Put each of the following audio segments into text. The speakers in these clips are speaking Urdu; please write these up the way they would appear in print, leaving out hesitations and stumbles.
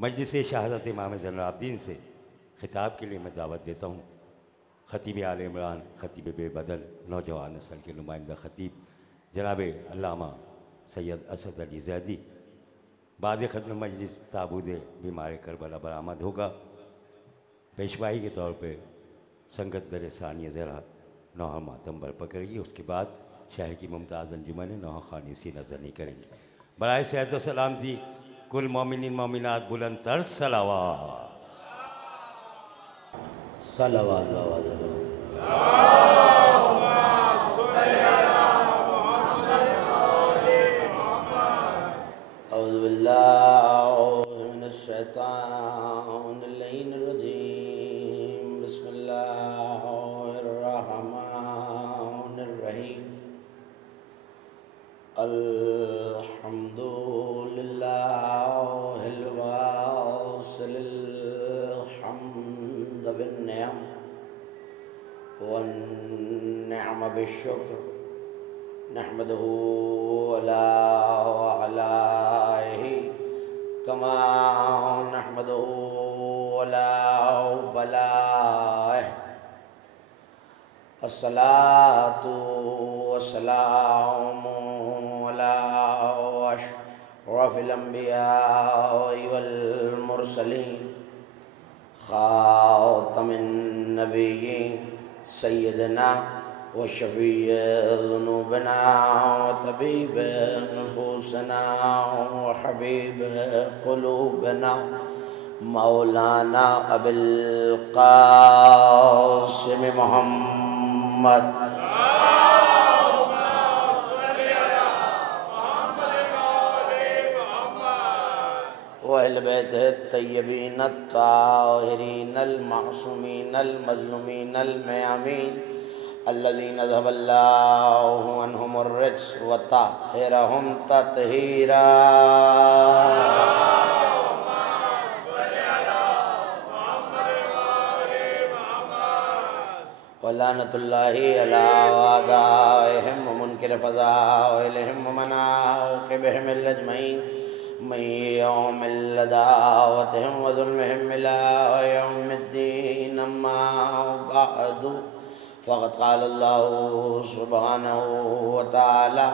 مجلس شہادت امام زین العابدین سے خطاب کے لیے میں دعوت دیتا ہوں خطیب آل عمران، خطیب بے بدل، نوجوان نسل کے نمائندہ خطیب جناب علامہ سید اسد علی زیدی۔ بعد ختم مجلس تابوت بیمار کربلا برآمد ہوگا۔ پیشوائی کے طور پہ سنگت در ثانیہ ذرا نوحہ ماتم برپا کرے گی، اس کے بعد شہر کی ممتاز انجمن نوحہ خوانی سی نظر نہیں کریں گے۔ برائے صحت و سلامتی کل مومنین مومنات بلند تر صلوات۔ صلوات اعوذ باللہ من الشیطان اللعین الرجیم، بسم اللہ الرحمن الرحیم، الحمد للہ الواصل الحمد بالنعم والنعم بالشکر، نحمده ولا وعلائه كما نحمده ولا بلائه، الصلاة والسلام على أشرف الأنبياء والمرسلين، خاتم النبيين سيدنا وشفيع ذنوبنا وطبيب نفوسنا وحبيب قلوبنا مولانا أبي القاسم محمد وأهل بيته الطيبين الطاهرين المعصومين المظلومين الميامين الذين ذهب الله عنهم الرجس وطهرهم تطهيرا، ولعنة الله على أعدائهم ومنكر فضائلهم ومن عاقبهم الأجمعين من يوم دعوتهم وظلمهم إلى يوم الدين، أما بعد فقد قال الله سبحانه وتعالى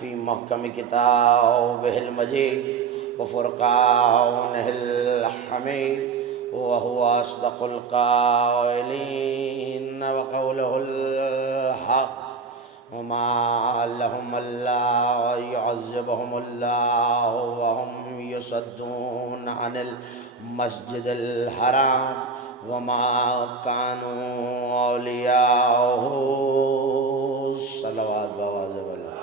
في محكم كتابه المجيد وفرقانه الحميد وهو أصدق القائلين وقوله الحق، وما لهم ألا يعذبهم الله وهم يصدون عن المسجد الحرام وما كانوا أولياءه، صلوات بواز بلا۔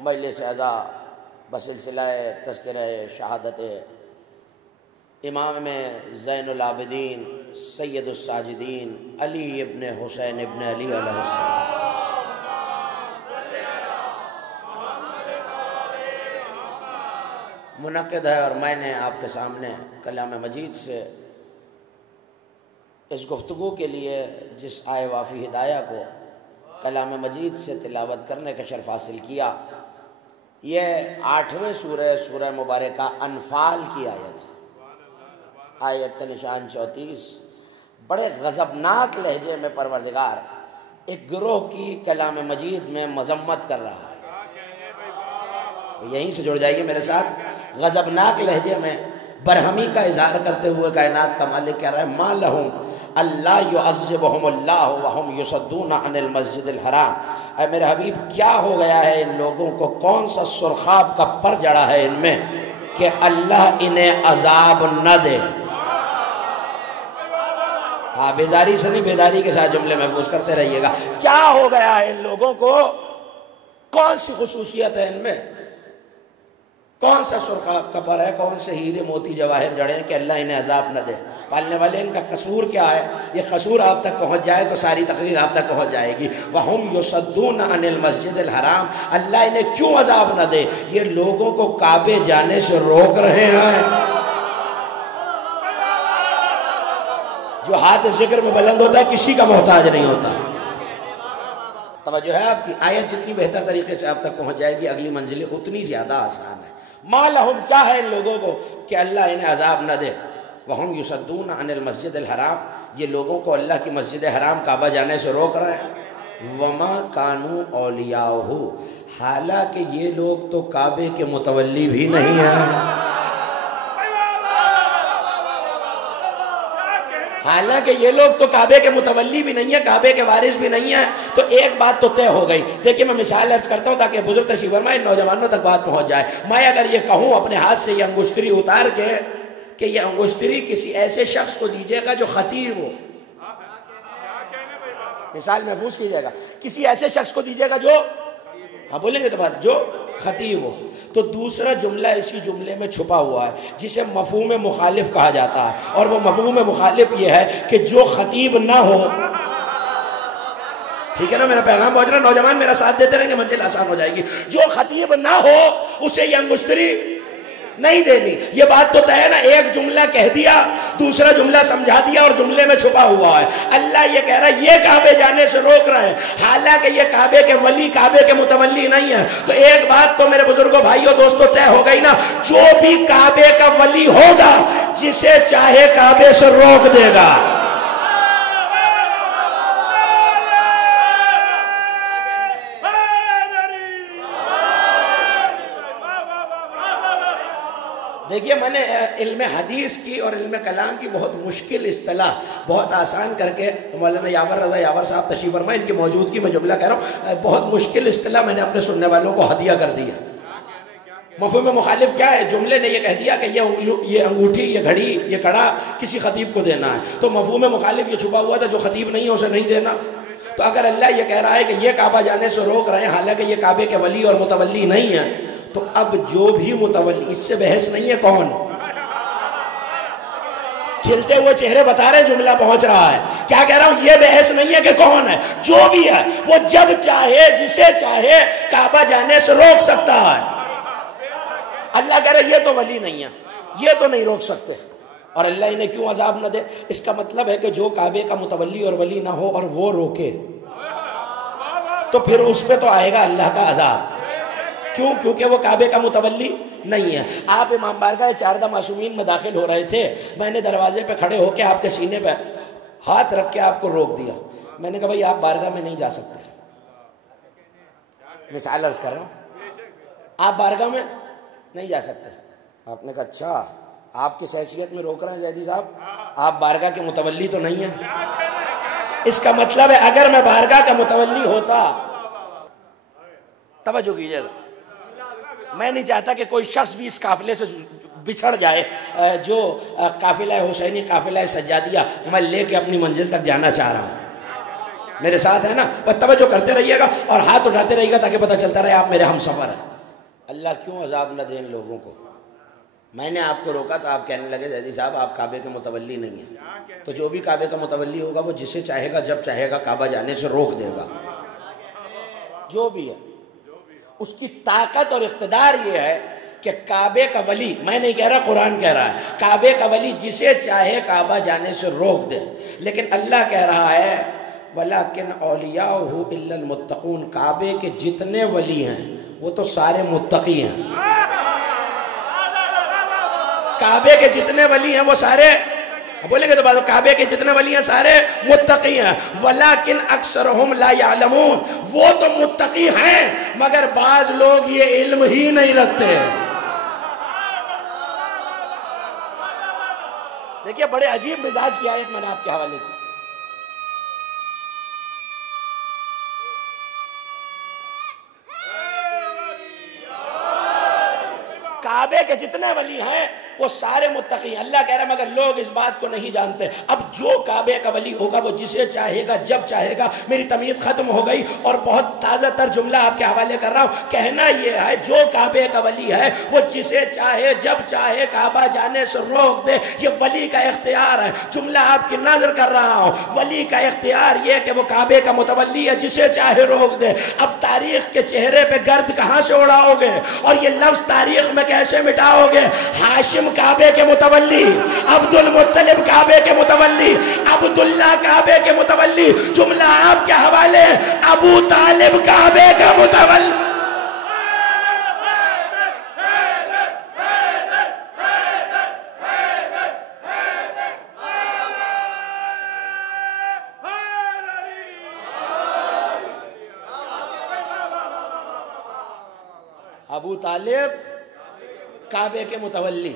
مجلس اعزا بسلسلہ تذکرہ شہادت امام زین العابدین سید الساجدین علی ابن حسین ابن علی علیہ السلام منعقد ہے، اور میں نے آپ کے سامنے کلام مجید سے اس گفتگو کے لیے جس آئے وافی ہدایہ کو کلام مجید سے تلاوت کرنے کا شرف حاصل کیا، یہ 8ویں سورہ مبارکہ انفال کی آیت ہے۔ آیت کا نشان 34 بڑے غضبناک لہجے میں پروردگار ایک گروہ کی کلام مجید میں مذمت کر رہا ہے۔ یہیں سے جڑ جائیے میرے ساتھ، غضبناک لہجے میں برہمی کا اظہار کرتے ہوئے کائنات کا مالک کہہ رہا ہے ما لہم اللہ یعذبہم اللہ وہم یصدون عن المسجد الحرام، اے میرے حبیب کیا ہو گیا ہے ان لوگوں کو، کون سا سرخاب کا پر جڑا ہے ان میں کہ اللہ انہیں عذاب نہ دے۔ ہاں بیزاری سے نہیں، بیداری کے ساتھ جملے محفوظ کرتے رہیے گا۔ کیا ہو گیا ہے ان لوگوں کو، کون سی خصوصیت ہے ان میں، کون سا سرخاب کا پر ہے، کون سے ہیرے موتی جواہر جڑے ہیں کہ اللہ انہیں عذاب نہ دے۔ پالنے والے ان کا قصور کیا ہے، یہ قصور آپ تک پہنچ جائے تو ساری تقریر آپ تک پہنچ جائے گی۔ وَهُمْ يُصَدُّونَ عَنِ الْمَسْجِدِ الْحَرَامِ، اللہ انہیں کیوں عذاب نہ دے، یہ لوگوں کو کعبے جانے سے روک رہے ہیں۔ جو ہاتھ ذکر میں بلند ہوتا ہے کسی کا محتاج نہیں ہوتا۔ توجہ ہے آپ کی؟ آیت جتنی بہتر طریقے سے آپ تک پہنچ جائے گی اگلی منزلیں اتنی زیادہ آسان ہے۔ ما لہم، کیا ہے ان لوگوں کو کہ اللہ انہیں عذاب نہ دے، وہم یصدون عن المسجد الحرام، یہ لوگوں کو اللہ کی مسجد حرام کعبہ جانے سے روک رہے ہیں، وما کانوا اولیاءہ، حالانکہ یہ لوگ تو کعبے کے متولی بھی نہیں ہیں، حالانکہ یہ لوگ تو کعبے کے متولی بھی نہیں ہیں، کعبے کے وارث بھی نہیں ہیں۔ تو ایک بات تو طے ہو گئی۔ دیکھیں میں مثال عرض کرتا ہوں تاکہ بزرگ تشریف فرمائے نوجوانوں تک بات پہنچ جائے۔ میں اگر یہ کہوں اپنے ہاتھ سے یہ انگشتری اتار کے کہ یہ انگشتری کسی ایسے شخص کو دیجیے گا جو خطیب ہو، مثال محفوظ کیجیے گا، کسی ایسے شخص کو دیجیے گا جو، ہاں بولیں گے تو بات، جو خطیب ہو، تو دوسرا جملہ اسی جملے میں چھپا ہوا ہے جسے مفہوم مخالف کہا جاتا ہے، اور وہ مفہوم مخالف یہ ہے کہ جو خطیب نہ ہو، ٹھیک ہے نا، میرا پیغام پہنچ رہا ہے، نوجوان میرا ساتھ دیتے رہیں گے منزل آسان ہو جائے گی۔ جو خطیب نہ ہو اسے یہ انگشتری نہیں دینی۔ یہ بات تو طے ہے نا، ایک جملہ کہہ دیا، دوسرا جملہ سمجھا دیا، اور جملے میں چھپا ہوا ہے۔ اللہ یہ کہہ رہا ہے یہ کعبے جانے سے روک رہے ہیں، حالانکہ یہ کعبے کے ولی، کعبے کے متولی نہیں ہیں۔ تو ایک بات تو میرے بزرگوں، بھائیوں، دوستوں طے ہو گئی نا، جو بھی کعبے کا ولی ہوگا جسے چاہے کعبے سے روک دے گا۔ دیکھیے میں نے علم حدیث کی اور علم کلام کی بہت مشکل اصطلاح بہت آسان کر کے، مولانا یاور رضا یاور صاحب تشریف فرمائے، ان کی موجودگی میں جملہ کہہ رہا ہوں، بہت مشکل اصطلاح میں نے اپنے سننے والوں کو ہدیہ کر دیا۔ مفہوم مخالف کیا ہے؟ جملے نے یہ کہہ دیا کہ یہ انگوٹھی، یہ گھڑی، یہ کڑا کسی خطیب کو دینا ہے، تو مفہوم مخالف یہ چھپا ہوا تھا جو خطیب نہیں ہے اسے نہیں دینا۔ تو اگر اللہ یہ کہہ رہا ہے کہ یہ کعبہ جانے سے روک رہے ہیں حالانکہ یہ کعبے کے ولی اور متولی نہیں ہیں، تو اب جو بھی متولی، اس سے بحث نہیں ہے کون، کھلتے ہوئے چہرے بتا رہے ہیں جملہ پہنچ رہا ہے، کیا کہہ رہا ہوں، یہ بحث نہیں ہے کہ کون ہے، جو بھی ہے وہ جب چاہے جسے چاہے کعبہ جانے سے روک سکتا ہے۔ اللہ کہہ رہے یہ تو ولی نہیں ہے، یہ تو نہیں روک سکتے، اور اللہ انہیں کیوں عذاب نہ دے؟ اس کا مطلب ہے کہ جو کعبے کا متولی اور ولی نہ ہو اور وہ روکے تو پھر اس پہ تو آئے گا اللہ کا عذاب۔ کیوں؟ کیونکہ وہ کعبے کا متولی نہیں ہے۔ آپ امام بارگاہ چاردہ معصومین میں داخل ہو رہے تھے، میں نے دروازے پہ کھڑے ہو کے آپ کے سینے پہ ہاتھ رکھ کے آپ کو روک دیا، میں نے کہا بھائی آپ بارگاہ میں نہیں جا سکتے، مثال عرض کر رہا ہوں، آپ بارگاہ میں نہیں جا سکتے۔ آپ نے کہا اچھا آپ کس حیثیت میں روک رہے ہیں زیدی صاحب؟ آپ بارگاہ کے متولی تو نہیں ہیں۔ اس کا مطلب ہے اگر میں بارگاہ کا متولی ہوتا، توجہ کیجئے گا، میں نہیں چاہتا کہ کوئی شخص بھی اس قافلے سے بچھڑ جائے جو قافلہ حسینی، قافلہ سجادیہ میں لے کے اپنی منزل تک جانا چاہ رہا ہوں۔ میرے ساتھ ہے نا؟ بس توجہ کرتے رہیے گا اور ہاتھ اٹھاتے رہیے گا تاکہ پتہ چلتا رہے آپ میرے ہم سفر ہیں۔ اللہ کیوں عذاب نہ دے ان لوگوں کو؟ میں نے آپ کو روکا تو آپ کہنے لگے زیدی صاحب آپ کعبے کے متولی نہیں ہیں، تو جو بھی کعبے کا متولی ہوگا وہ جسے چاہے گا جب چاہے گا کعبہ جانے سے روک دے گا، جو بھی ہے۔ اس کی طاقت اور اقتدار یہ ہے کہ کعبے کا ولی، میں نہیں کہہ رہا قرآن کہہ رہا ہے، کعبے کا ولی جسے چاہے کعبہ جانے سے روک دے، لیکن اللہ کہہ رہا ہے وَلَكِنْ أَوْلِيَاؤُهُ إِلَّا الْمُتَّقُونَ، کعبے کے جتنے ولی ہیں وہ تو سارے متقی ہیں، کعبے کے جتنے ولی ہیں وہ سارے، بولیں گے تو بات، کعبے کے جتنے ولی ہیں سارے متقی ہیں، وَلَكِنْ أَكْثَرُهُمْ لَا يَعْلَمُونَ، وہ تو متقی ہیں مگر بعض لوگ یہ علم ہی نہیں رکھتے۔ دیکھیے بڑے عجیب مزاج کی آیت میں نے آپ کے حوالے کی، کعبے کے جتنے ولی ہیں وہ سارے متقی ہیں۔ اللہ کہہ رہا ہے مگر لوگ اس بات کو نہیں جانتے۔ اب جو کعبے کا ولی ہوگا وہ جسے چاہے گا جب چاہے گا، میری تمہید ختم ہو گئی اور بہت تازہ تر جملہ آپ کے حوالے کر رہا ہوں، کہنا یہ ہے جو کعبے کا ولی ہے وہ جسے چاہے جب چاہے کعبہ جانے سے روک دے، یہ ولی کا اختیار ہے۔ جملہ آپ کی نظر کر رہا ہوں، ولی کا اختیار یہ کہ وہ کعبے کا متولی ہے، جسے چاہے روک دے۔ اب تاریخ کے چہرے پہ گرد کہاں سے اڑاؤ گے اور یہ لفظ تاریخ میں کیسے مٹاؤ گے؟ ہاشم کعبے کے متولی، عبد المطلب کعبے کے متولی، عبداللہ کعبے کے متولی، جملہ آپ کے حوالے ابو طالب کعبے کا متولی۔ ابو طالب کعبے کے متولی،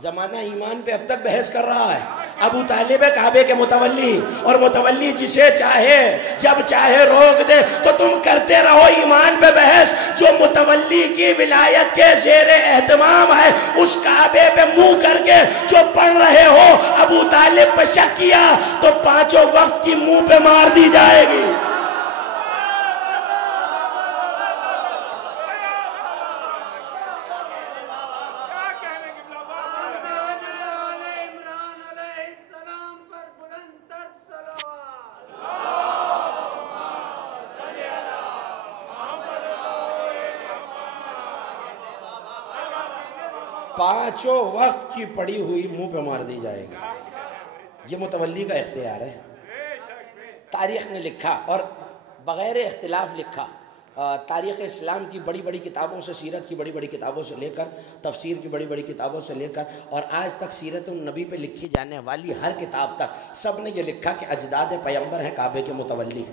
زمانہ ایمان پہ اب تک بحث کر رہا ہے۔ ابو طالب کعبے کے متولی، اور متولی جسے چاہے جب چاہے روک دے، تو تم کرتے رہو ایمان پہ بحث۔ جو متولی کی ولایت کے زیر اہتمام ہے، اس کعبے پہ منہ کر کے جو پڑھ رہے ہو ابو طالب پہ شک کیا تو 5 وقت کی منہ پہ مار دی جائے گی۔ پانچوں وقت کی پڑی ہوئی منہ پہ مار دی جائے گی۔ یہ متولی کا اختیار ہے۔ تاریخ نے لکھا اور بغیر اختلاف لکھا، تاریخ اسلام کی بڑی بڑی کتابوں سے، سیرت کی بڑی بڑی کتابوں سے لے کر، تفسیر کی بڑی بڑی کتابوں سے لے کر، اور آج تک سیرت النبی پہ لکھی جانے والی ہر کتاب تک سب نے یہ لکھا کہ اجداد پیغمبر ہیں کعبے کے متولی۔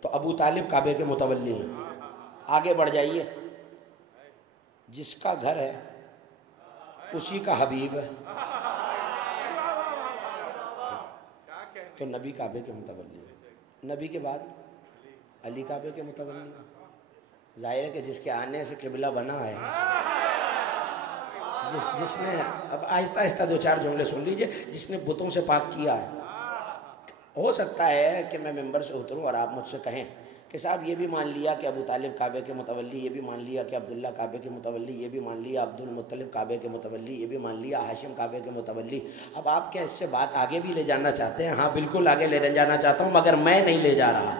تو ابو طالب کعبے کے متولی ہیں۔ آگے بڑھ جائیے، جس کا گھر ہے اسی کا حبیب ہے، تو نبی کعبے کے متولی ہے۔ نبی کے بعد علی کعبے کے متولی ہے۔ ظاہر ہے کہ جس کے آنے سے قبلہ بنا ہے، جس نے، اب آہستہ آہستہ 2-4 جملے سن لیجئے، جس نے بتوں سے پاک کیا ہے۔ ہو سکتا ہے کہ میں ممبر سے اتروں اور آپ مجھ سے کہیں کہ صاحب یہ بھی مان لیا کہ ابو طالب کعبے کے متولی، یہ بھی مان لیا کہ عبداللہ کعبے کے متولی، یہ بھی مان لیا عبد المطلب کعبے کے متولی، یہ بھی مان لیا ہاشم کعبے کے متولی۔ اب آپ کیا اس سے بات آگے بھی لے جانا چاہتے ہیں؟ ہاں بالکل آگے لے جانا چاہتا ہوں، مگر میں نہیں لے جا رہا۔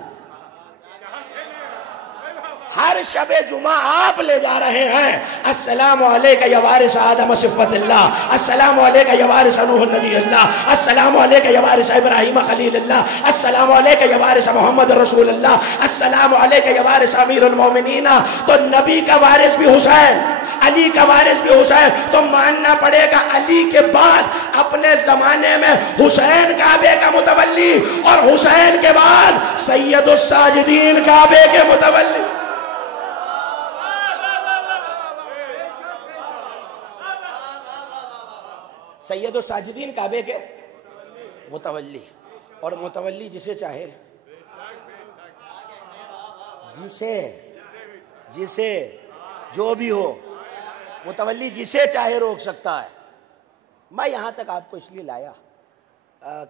ہر شب جمعہ آپ لے جا رہے ہیں، السلام علیکہ یا وارث آدم صفوت اللہ، السلام علیکہ یا وارث نوح نبی اللہ، السلام علیکہ یا وارث ابراہیم خلیل اللہ، السلام علیکہ یا وارث محمد رسول اللہ، السلام علیکہ یا وارث امیر المومنین۔ تو نبی کا وارث بھی حسین، علی کا وارث بھی حسین، تو ماننا پڑے گا علی کے بعد اپنے زمانے میں حسین کعبے کا متولی، اور حسین کے بعد سید الساجدین کعبے کے متولی۔ سید الساجدین کعبے کے متولی، اور متولی جسے چاہے، جسے جو بھی ہو، متولی جسے چاہے روک سکتا ہے۔ میں یہاں تک آپ کو اس لیے لایا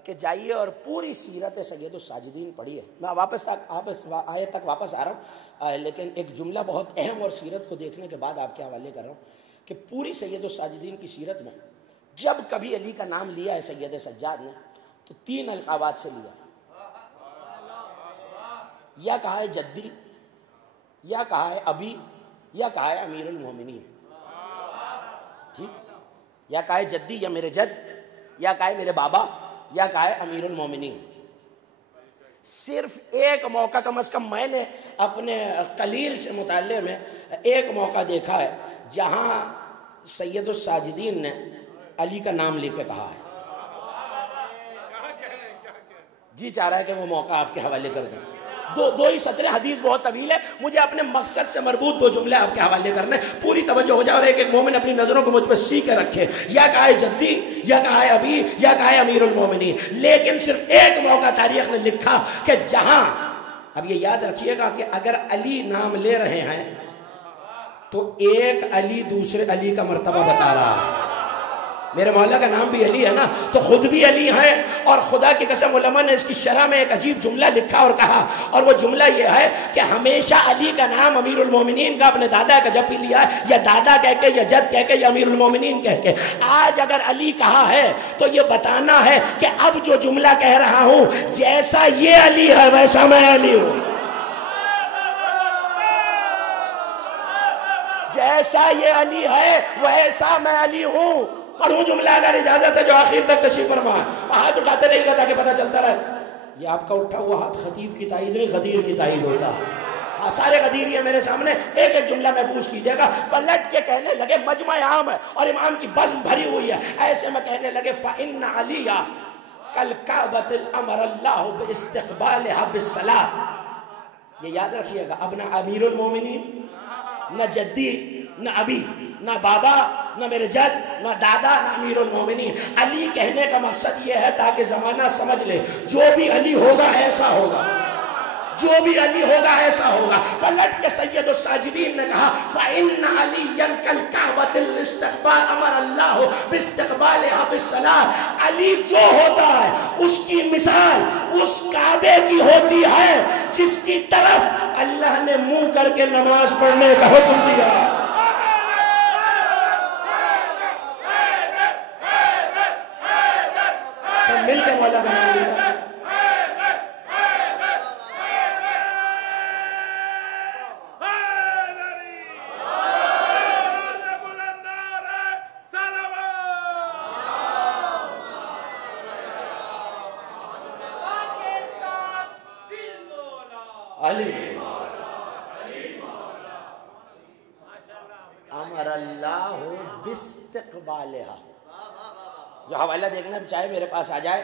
کہ جائیے اور پوری سیرت سید الساجدین پڑھیے۔ میں واپس آیت تک واپس آ رہا ہوں، لیکن ایک جملہ بہت اہم اور سیرت کو دیکھنے کے بعد آپ کے حوالے کر رہا ہوں کہ پوری سید الساجدین کی سیرت میں جب کبھی علی کا نام لیا ہے سید سجاد نے، تو 3 القابات سے لیا، یا کہا ہے جدی، یا کہا ہے ابی، یا کہا ہے امیر المومنین۔ ٹھیک، یا کہا ہے جدی یا میرے جد، یا کہا ہے میرے بابا، یا کہا ہے امیر المومنین۔ صرف ایک موقع کم از کم میں نے اپنے قلیل سے مطالعے میں ایک موقع دیکھا ہے جہاں سید الساجدین نے علی کا نام لے کے کہا ہے۔ جی چاہ رہا ہے کہ وہ موقع آپ کے حوالے کر دوں۔ دو ہی سطریں، حدیث بہت طویل ہے، مجھے اپنے مقصد سے مربوط 2 جملے آپ کے حوالے کرنے، پوری توجہ ہو جائے اور ایک ایک مومن اپنی نظروں کو مجھ پہ سی کے رکھے۔ یا کہا ہے جدی، یا کہا ہے ابی، یا کہا ہے امیر المومنین، لیکن صرف ایک موقع تاریخ نے لکھا کہ جہاں، اب یہ یاد رکھیے گا کہ اگر علی نام لے رہے ہیں تو ایک علی دوسرے علی کا مرتبہ بتا رہا ہے۔ میرے مولا کا نام بھی علی ہے نا، تو خود بھی علی ہیں، اور خدا کی قسم علماء نے اس کی شرح میں ایک عجیب جملہ لکھا اور کہا، اور وہ جملہ یہ ہے کہ ہمیشہ علی کا نام امیر المومنین کا اپنے دادا کا جب بھی لیا ہے، یا دادا کہہ کے، یا جد کہہ کے، یا امیر المومنین کہہ کے۔ آج اگر علی کہا ہے تو یہ بتانا ہے کہ اب جو جملہ کہہ رہا ہوں، جیسا یہ علی ہے ویسا میں علی ہوں، جیسا یہ علی ہے ویسا میں علی ہوں. پڑھوں جملہ اگر اجازت ہے جو آخر تک تشریف فرما. ہاتھ اٹھاتے رہے گا تاکہ پتہ چلتا رہے. یہ آپ کا اٹھا ہوا ہاتھ خطیب کی تائید نہیں غدیر کی تائید ہوتا ہے. سارے غدیری ہیں میرے سامنے. ایک ایک جملہ محفوظ کیجئے گا. پلٹ کے کہنے لگے مجمع عام ہے اور امام کی بزم بھری ہوئی ہے. ایسے میں کہنے لگے فَإِنَّ عَلِيَّ كَالْكَعْبَةِ الْأَمَرَ اللَّهُ بِإِسْتِقْبَالِهَا بِالصَّلَاةِ. یہ یاد رکھیے گا. اب نہ امیر المومنین، نہ جدی، نہ ابی، نہ بابا، نہ میرے جد، نہ دادا، نہ امیر المومنین. علی کہنے کا مقصد یہ ہے تاکہ زمانہ سمجھ لے جو بھی علی ہوگا ایسا ہوگا، جو بھی علی ہوگا ایسا ہوگا. پلٹ کے سید الساجدین نے کہا فَإِنَّ عَلِيًّا كَالْكَعْبَةِ الْإِسْتِقْبَالِ أَمَرَ اللَّهُ بِاسْتِقْبَالِهَا بِالصَّلَاةِ. علی جو ہوتا ہے اس کی مثال اس کعبے کی ہوتی ہے جس کی طرف اللہ نے منہ کر کے نماز پڑھنے کا حکم دیا. سب مل کے مولا کا نام لیا. امر اللہ باستقبالها. جو حوالہ دیکھنا چاہے میرے پاس آ جائے.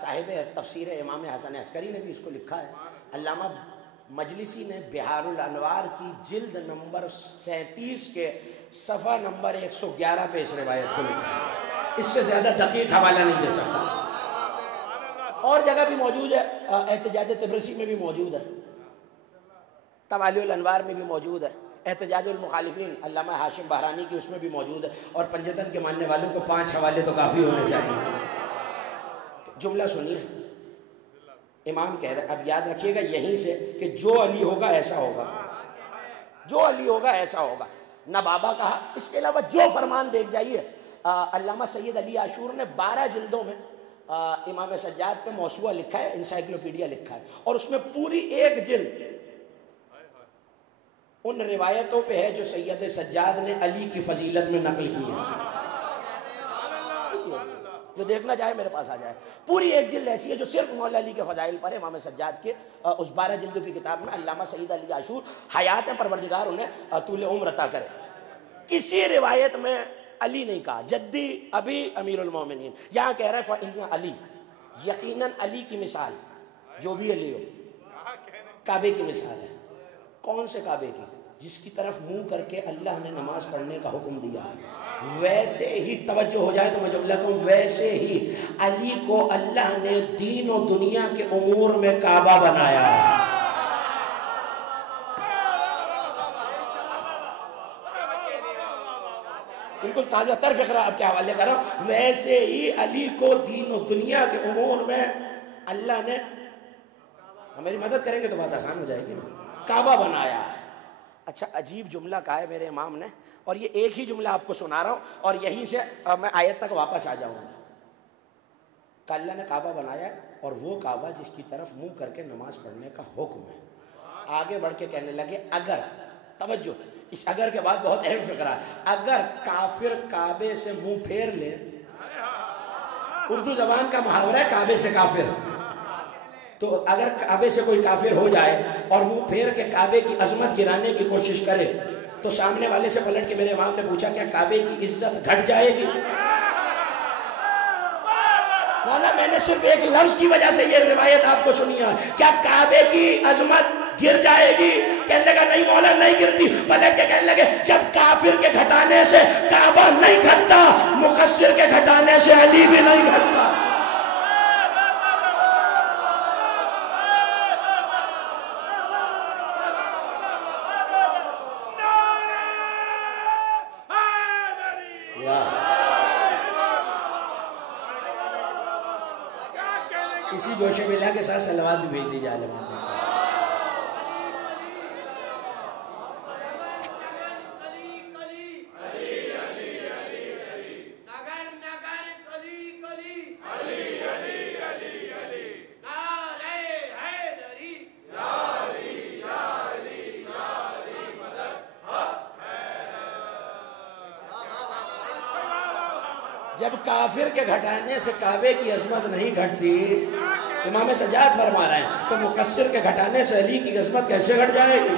صاحب تفسیر امام حسن عسکری نے بھی اس کو لکھا ہے. علامہ مجلسی نے بہار الانوار کی جلد نمبر 37 کے صفحہ نمبر 111 پہ اس روایت کو لکھا ہے. اس سے زیادہ دقیق حوالہ نہیں دے سکتا. اور جگہ بھی موجود ہے. احتجاج طبرسی میں بھی موجود ہے، توالی الانوار میں بھی موجود ہے، احتجاج المخالفین علامہ ہاشم بہرانی کی اس میں بھی موجود ہے. اور پنجتن کے ماننے والوں کو 5 حوالے تو کافی ہونے چاہیے. جملہ سنیے. امام کہہ رہے اب یاد رکھیے گا یہیں سے کہ جو علی ہوگا ایسا ہوگا، جو علی ہوگا ایسا ہوگا. نہ بابا کہا. اس کے علاوہ جو فرمان دیکھ جائیے. علامہ سید علی عاشور نے 12 جلدوں میں امام سجاد پہ موسوعہ لکھا ہے، انسائکلوپیڈیا لکھا ہے، اور اس میں پوری ایک جلد ان روایتوں پہ ہے جو سید سجاد نے علی کی فضیلت میں نقل کی ہے. جو دیکھنا چاہے میرے پاس آ جائے. پوری ایک جلد ایسی ہے جو صرف مولا علی کے فضائل پر ہے. امام سجاد کے اس 12 جلدوں کی کتاب میں علامہ سید علی عاشور حیات پروردگار انہیں طول عمر عطا کرے. کسی روایت میں علی نہیں کہا، جدی ابھی امیر المومنین. یہاں کہہ رہے فَإِنَّ علی، یقیناً علی کی مثال جو بھی علی ہو کعبے کی مثال ہے. کون سے کعبے کی؟ جس کی طرف منہ کر کے اللہ نے نماز پڑھنے کا حکم دیا ہے. ویسے ہی توجہ ہو جائے تو میں جملہ کہوں، ویسے ہی علی کو اللہ نے دین و دنیا کے امور میں کعبہ بنایا ہے. بالکل تازہ تر فقرہ آپ کے حوالے کر رہا ہوں. ویسے ہی علی کو دین و دنیا کے امور میں اللہ نے، میری مدد کریں گے تو بات آسان ہو جائے گی نا، کعبہ بنایا ہے. اچھا عجیب جملہ کہا ہے میرے امام نے، اور یہ ایک ہی جملہ آپ کو سنا رہا ہوں اور یہیں سے میں آیت تک واپس آ جاؤں گا. کہ اللہ نے کعبہ بنایا ہے اور وہ کعبہ جس کی طرف منہ کر کے نماز پڑھنے کا حکم ہے. آگے بڑھ کے کہنے لگے اگر، توجہ اس اگر کے بعد بہت اہم فقرہ ہے، اگر کافر کعبے سے منہ پھیر لے، اردو زبان کا محاورہ ہے کعبے سے کافر، تو اگر کعبے سے کوئی کافر ہو جائے اور منہ پھیر کے کعبے کی عظمت گرانے کی کوشش کرے تو سامنے والے سے پلٹ کے میرے امام نے پوچھا کیا کعبے کی عزت گھٹ جائے گی؟ نا میں نے صرف ایک لفظ کی وجہ سے یہ روایت آپ کو سنی ہے. کیا کعبے کی عظمت گر جائے گی؟ کہنے لگا نہیں مولا نہیں گرتی. پلٹ کے کہنے لگے جب کافر کے گھٹانے سے کعبہ نہیں گھٹتا، مقصر کے گھٹانے سے علی بھی نہیں گھٹتا. اسی جوش ملا کے ساتھ صلوات بھی بھیج دی جائے. جب کافر کے گھٹانے سے کعبے کی عظمت نہیں گھٹتی، امام سجاد فرما رہے ہیں، تو مقصر کے گھٹانے سے علی کی عظمت کیسے گھٹ جائے گی؟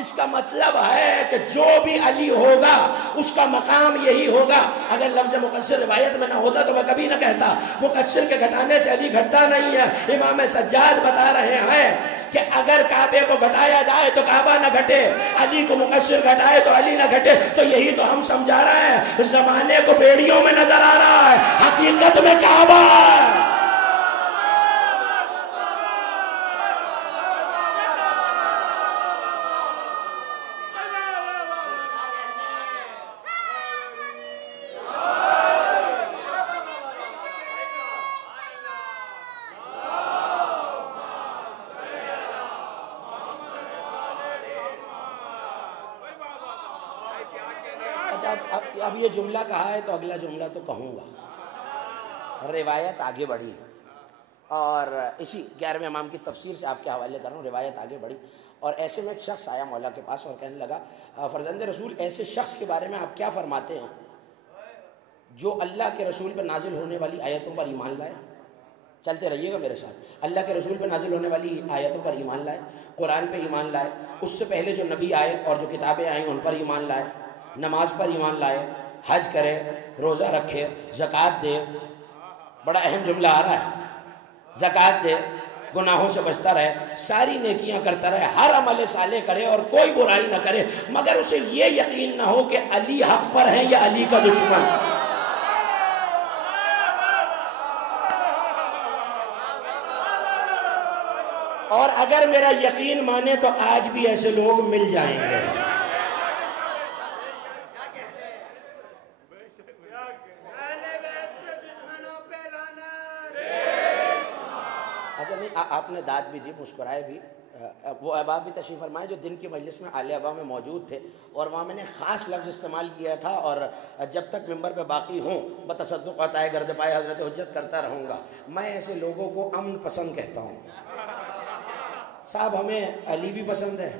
اس کا مطلب ہے کہ جو بھی علی ہوگا اس کا مقام یہی ہوگا۔ اگر لفظ مقصر روایت میں نہ ہوتا تو میں کبھی نہ کہتا مقصر کے گھٹانے سے علی گھٹتا نہیں ہے۔ امام سجاد بتا رہے ہیں کہ اگر کعبے کو گھٹایا جائے تو کعبہ نہ گھٹے، علی کو مقصر گھٹائے تو علی نہ گھٹے، تو یہی تو ہم سمجھا رہے ہیں۔ زمانے کو بیڑیوں میں نظر آ رہا ہے، حقیقت میں کعبہ ہے۔ اب یہ جملہ کہا ہے تو اگلا جملہ تو کہوں گا۔ روایت آگے بڑھی اور اسی 11ویں امام کی تفسیر سے آپ کے حوالے کر رہا ہوں۔ روایت آگے بڑھی اور ایسے میں ایک شخص آیا مولا کے پاس اور کہنے لگا، فرزند رسول ایسے شخص کے بارے میں آپ کیا فرماتے ہیں جو اللہ کے رسول پر نازل ہونے والی آیتوں پر ایمان لائے؟ چلتے رہیے گا میرے ساتھ۔ اللہ کے رسول پر نازل ہونے والی آیتوں پر ایمان لائے، قرآن پہ ایمان لائے، اس سے پہلے جو نبی آئے اور جو کتابیں آئیں ان پر ایمان لائے، نماز پر ایمان لائے، حج کرے، روزہ رکھے، زکوٰۃ دے۔ بڑا اہم جملہ آ رہا ہے، زکوٰۃ دے، گناہوں سے بچتا رہے، ساری نیکیاں کرتا رہے، ہر عمل صالح کرے اور کوئی برائی نہ کرے، مگر اسے یہ یقین نہ ہو کہ علی حق پر ہے یا علی کا دشمن۔ اور اگر میرا یقین مانے تو آج بھی ایسے لوگ مل جائیں گے۔ اچھا نہیں، آپ نے داد بھی دی، مسکرائے بھی۔ وہ احباب بھی تشریف فرمائے جو دن کی مجلس میں آل ابا میں موجود تھے، اور وہاں میں نے خاص لفظ استعمال کیا تھا، اور جب تک ممبر پہ باقی ہوں بتصدق عطائے گرد پائے حضرت حجت کرتا رہوں گا۔ میں ایسے لوگوں کو امن پسند کہتا ہوں۔ صاحب ہمیں علی بھی پسند ہے۔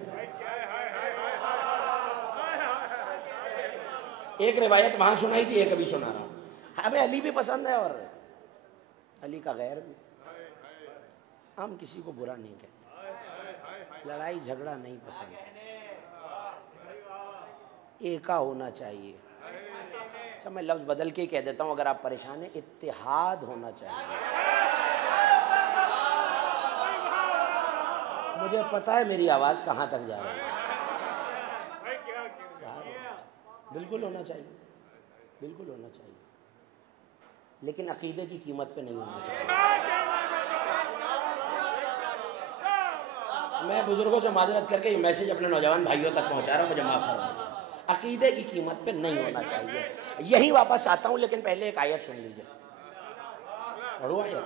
ایک روایت وہاں سنائی تھی، ایک ابھی سنا رہا ہوں۔ ہمیں علی بھی پسند ہے اور علی کا غیر بھی۔ ہم کسی کو برا نہیں کہتے، لڑائی جھگڑا نہیں پسند، ایکا ہونا چاہیے۔ اچھا میں لفظ بدل کے ہی کہہ دیتا ہوں اگر آپ پریشان ہیں، اتحاد ہونا چاہیے۔ مجھے پتا ہے میری آواز کہاں تک جا رہی ہے۔ بالکل ہونا چاہیے، بالکل ہونا چاہیے، لیکن عقیدے کی قیمت پہ نہیں ہونا چاہیے۔ میں بزرگوں سے معذرت کر کے یہ میسج اپنے نوجوان بھائیوں تک پہنچا رہا ہوں، مجھے معاف فرمائیے۔ عقیدے کی قیمت پہ نہیں ہونا چاہیے۔ یہی واپس آتا ہوں، لیکن پہلے ایک آیت سن لیجیے، پڑھو آیت۔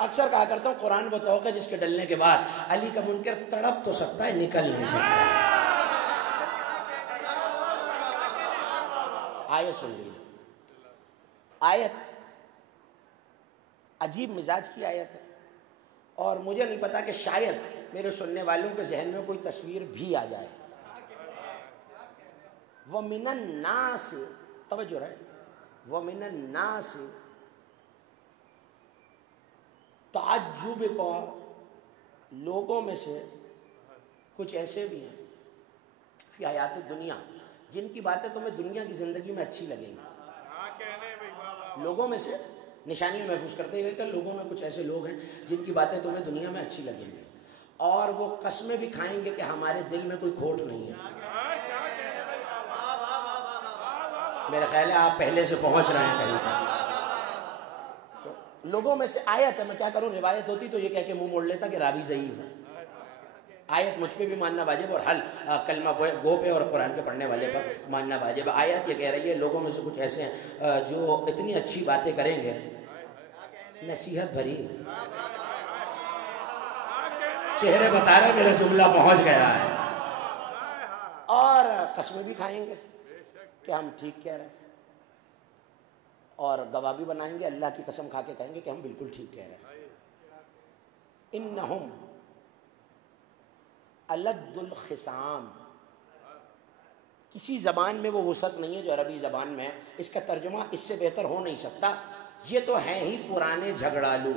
اکثر کہا کرتا ہوں قرآن وہ توق ہے جس کے ڈلنے کے بعد علی کا منکر تڑپ تو سکتا ہے، نکل نہیں سکتا۔ آیت سن لیجیے۔ آیت عجیب مزاج کی آیت ہے، اور مجھے نہیں پتا کہ شاید میرے سننے والوں کے ذہن میں کوئی تصویر بھی آ جائے۔ وَمِنَ النَّاسِ، توجہ رہے، وَمِنَ النَّاسِ، تعجب کا، لوگوں میں سے کچھ ایسے بھی ہیں فی حیات دنیا جن کی باتیں تمہیں دنیا کی زندگی میں اچھی لگیں گی۔ لوگوں میں سے نشانیاں محفوظ کرتے ہیں کہ لوگوں میں کچھ ایسے لوگ ہیں جن کی باتیں تمہیں دنیا میں اچھی لگیں گی، اور وہ قسمیں بھی کھائیں گے کہ ہمارے دل میں کوئی کھوٹ نہیں ہے۔ میرا خیال ہے آپ پہلے سے پہنچ رہے ہیں کہیں پر۔ لوگوں میں سے آیت ہے، میں کیا کروں، روایت ہوتی تو یہ کہہ کے منہ موڑ لیتا کہ راوی ضعیف ہے۔ آیت مجھ پہ بھی ماننا واجب، اور حل کلمہ گو پہ اور قرآن کے پڑھنے والے پر ماننا واجب۔ آیت یہ کہہ رہی ہے لوگوں میں سے کچھ ایسے ہیں جو اتنی اچھی باتیں کریں گے، نصیحت بھری، چہرے بتا رہے میرا جملہ پہنچ گیا ہے، اور قسمیں بھی کھائیں گے کہ ہم ٹھیک کہہ رہے ہیں، اور گواہ بھی بنائیں گے، اللہ کی قسم کھا کے کہیں گے کہ ہم بالکل ٹھیک کہہ رہے ہیں۔ انہم الد الخصام، کسی زبان میں وہ وسعت نہیں ہے جو عربی زبان میں ہے، اس کا ترجمہ اس سے بہتر ہو نہیں سکتا، یہ تو ہیں ہی پرانے جھگڑالو۔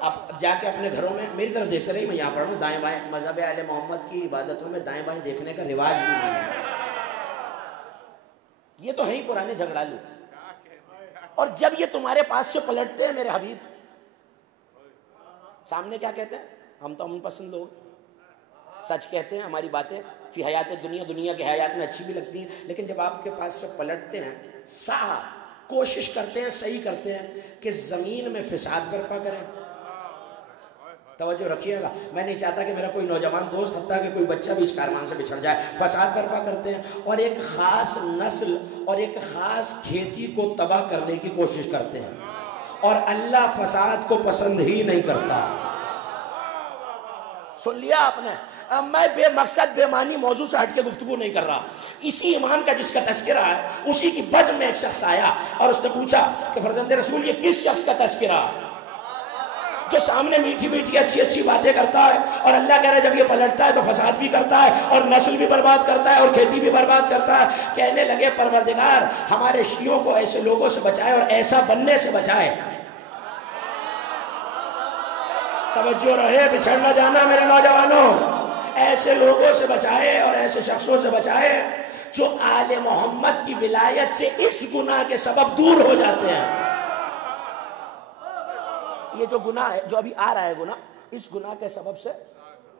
اب جا کے اپنے گھروں میں، میری طرف دیکھتے رہی، میں یہاں پڑھ رہا ہوں، دائیں بائیں مذہب اہل محمد کی عبادتوں میں دائیں بائیں دیکھنے کا رواج بھی نہیں ہے، یہ تو ہیں ہی پرانے جھگڑالو۔ اور جب یہ تمہارے پاس سے پلٹتے ہیں میرے حبیب، سامنے کیا کہتے ہیں؟ ہم تو امن پسند لوگ، سچ کہتے ہیں، ہماری باتیں فی حیات دنیا کے حیات میں اچھی بھی لگتی ہیں، لیکن جب آپ کے پاس سے پلٹتے ہیں، کوشش کرتے ہیں، صحیح کرتے ہیں کہ زمین میں فساد برپا کریں۔ توجہ رکھیے گا، میں نہیں چاہتا کہ میرا کوئی نوجوان دوست، حتیٰ کہ کوئی بچہ بھی اس کاروان سے بچھڑ جائے، فساد برپا کرتے ہیں اور ایک خاص نسل اور ایک خاص کھیتی کو تباہ کرنے کی کوشش کرتے ہیں، اور اللہ فساد کو پسند ہی نہیں کرتا۔ سن لیا آپ نے؟ میں بے مقصد بے معنی موضوع سے ہٹ کے گفتگو نہیں کر رہا، اسی ایمان کا جس کا تذکرہ ہے، اسی کی بزم میں ایک شخص آیا اور اس نے پوچھا کہ فرزند رسول یہ کس شخص کا تذکرہ ہے جو سامنے میٹھی میٹھی اچھی اچھی باتیں کرتا ہے، اور اللہ کہہ رہا ہے جب یہ پلٹتا ہے تو فساد بھی کرتا ہے اور نسل بھی برباد کرتا ہے اور کھیتی بھی برباد کرتا ہے۔ کہنے لگے پروردگار ہمارے شیعوں کو ایسے لوگوں سے بچائے اور ایسا بننے سے بچائے۔ توجہ رہے، بچھڑ نہ جانا میرے نوجوانوں، ایسے لوگوں سے بچائے اور ایسے شخصوں سے بچائے جو آل محمد کی ولایت سے اس گناہ کے سبب دور ہو جاتے ہیں۔ یہ جو گناہ ہے، جو ابھی آ رہا ہے گناہ، اس گناہ کے سبب سے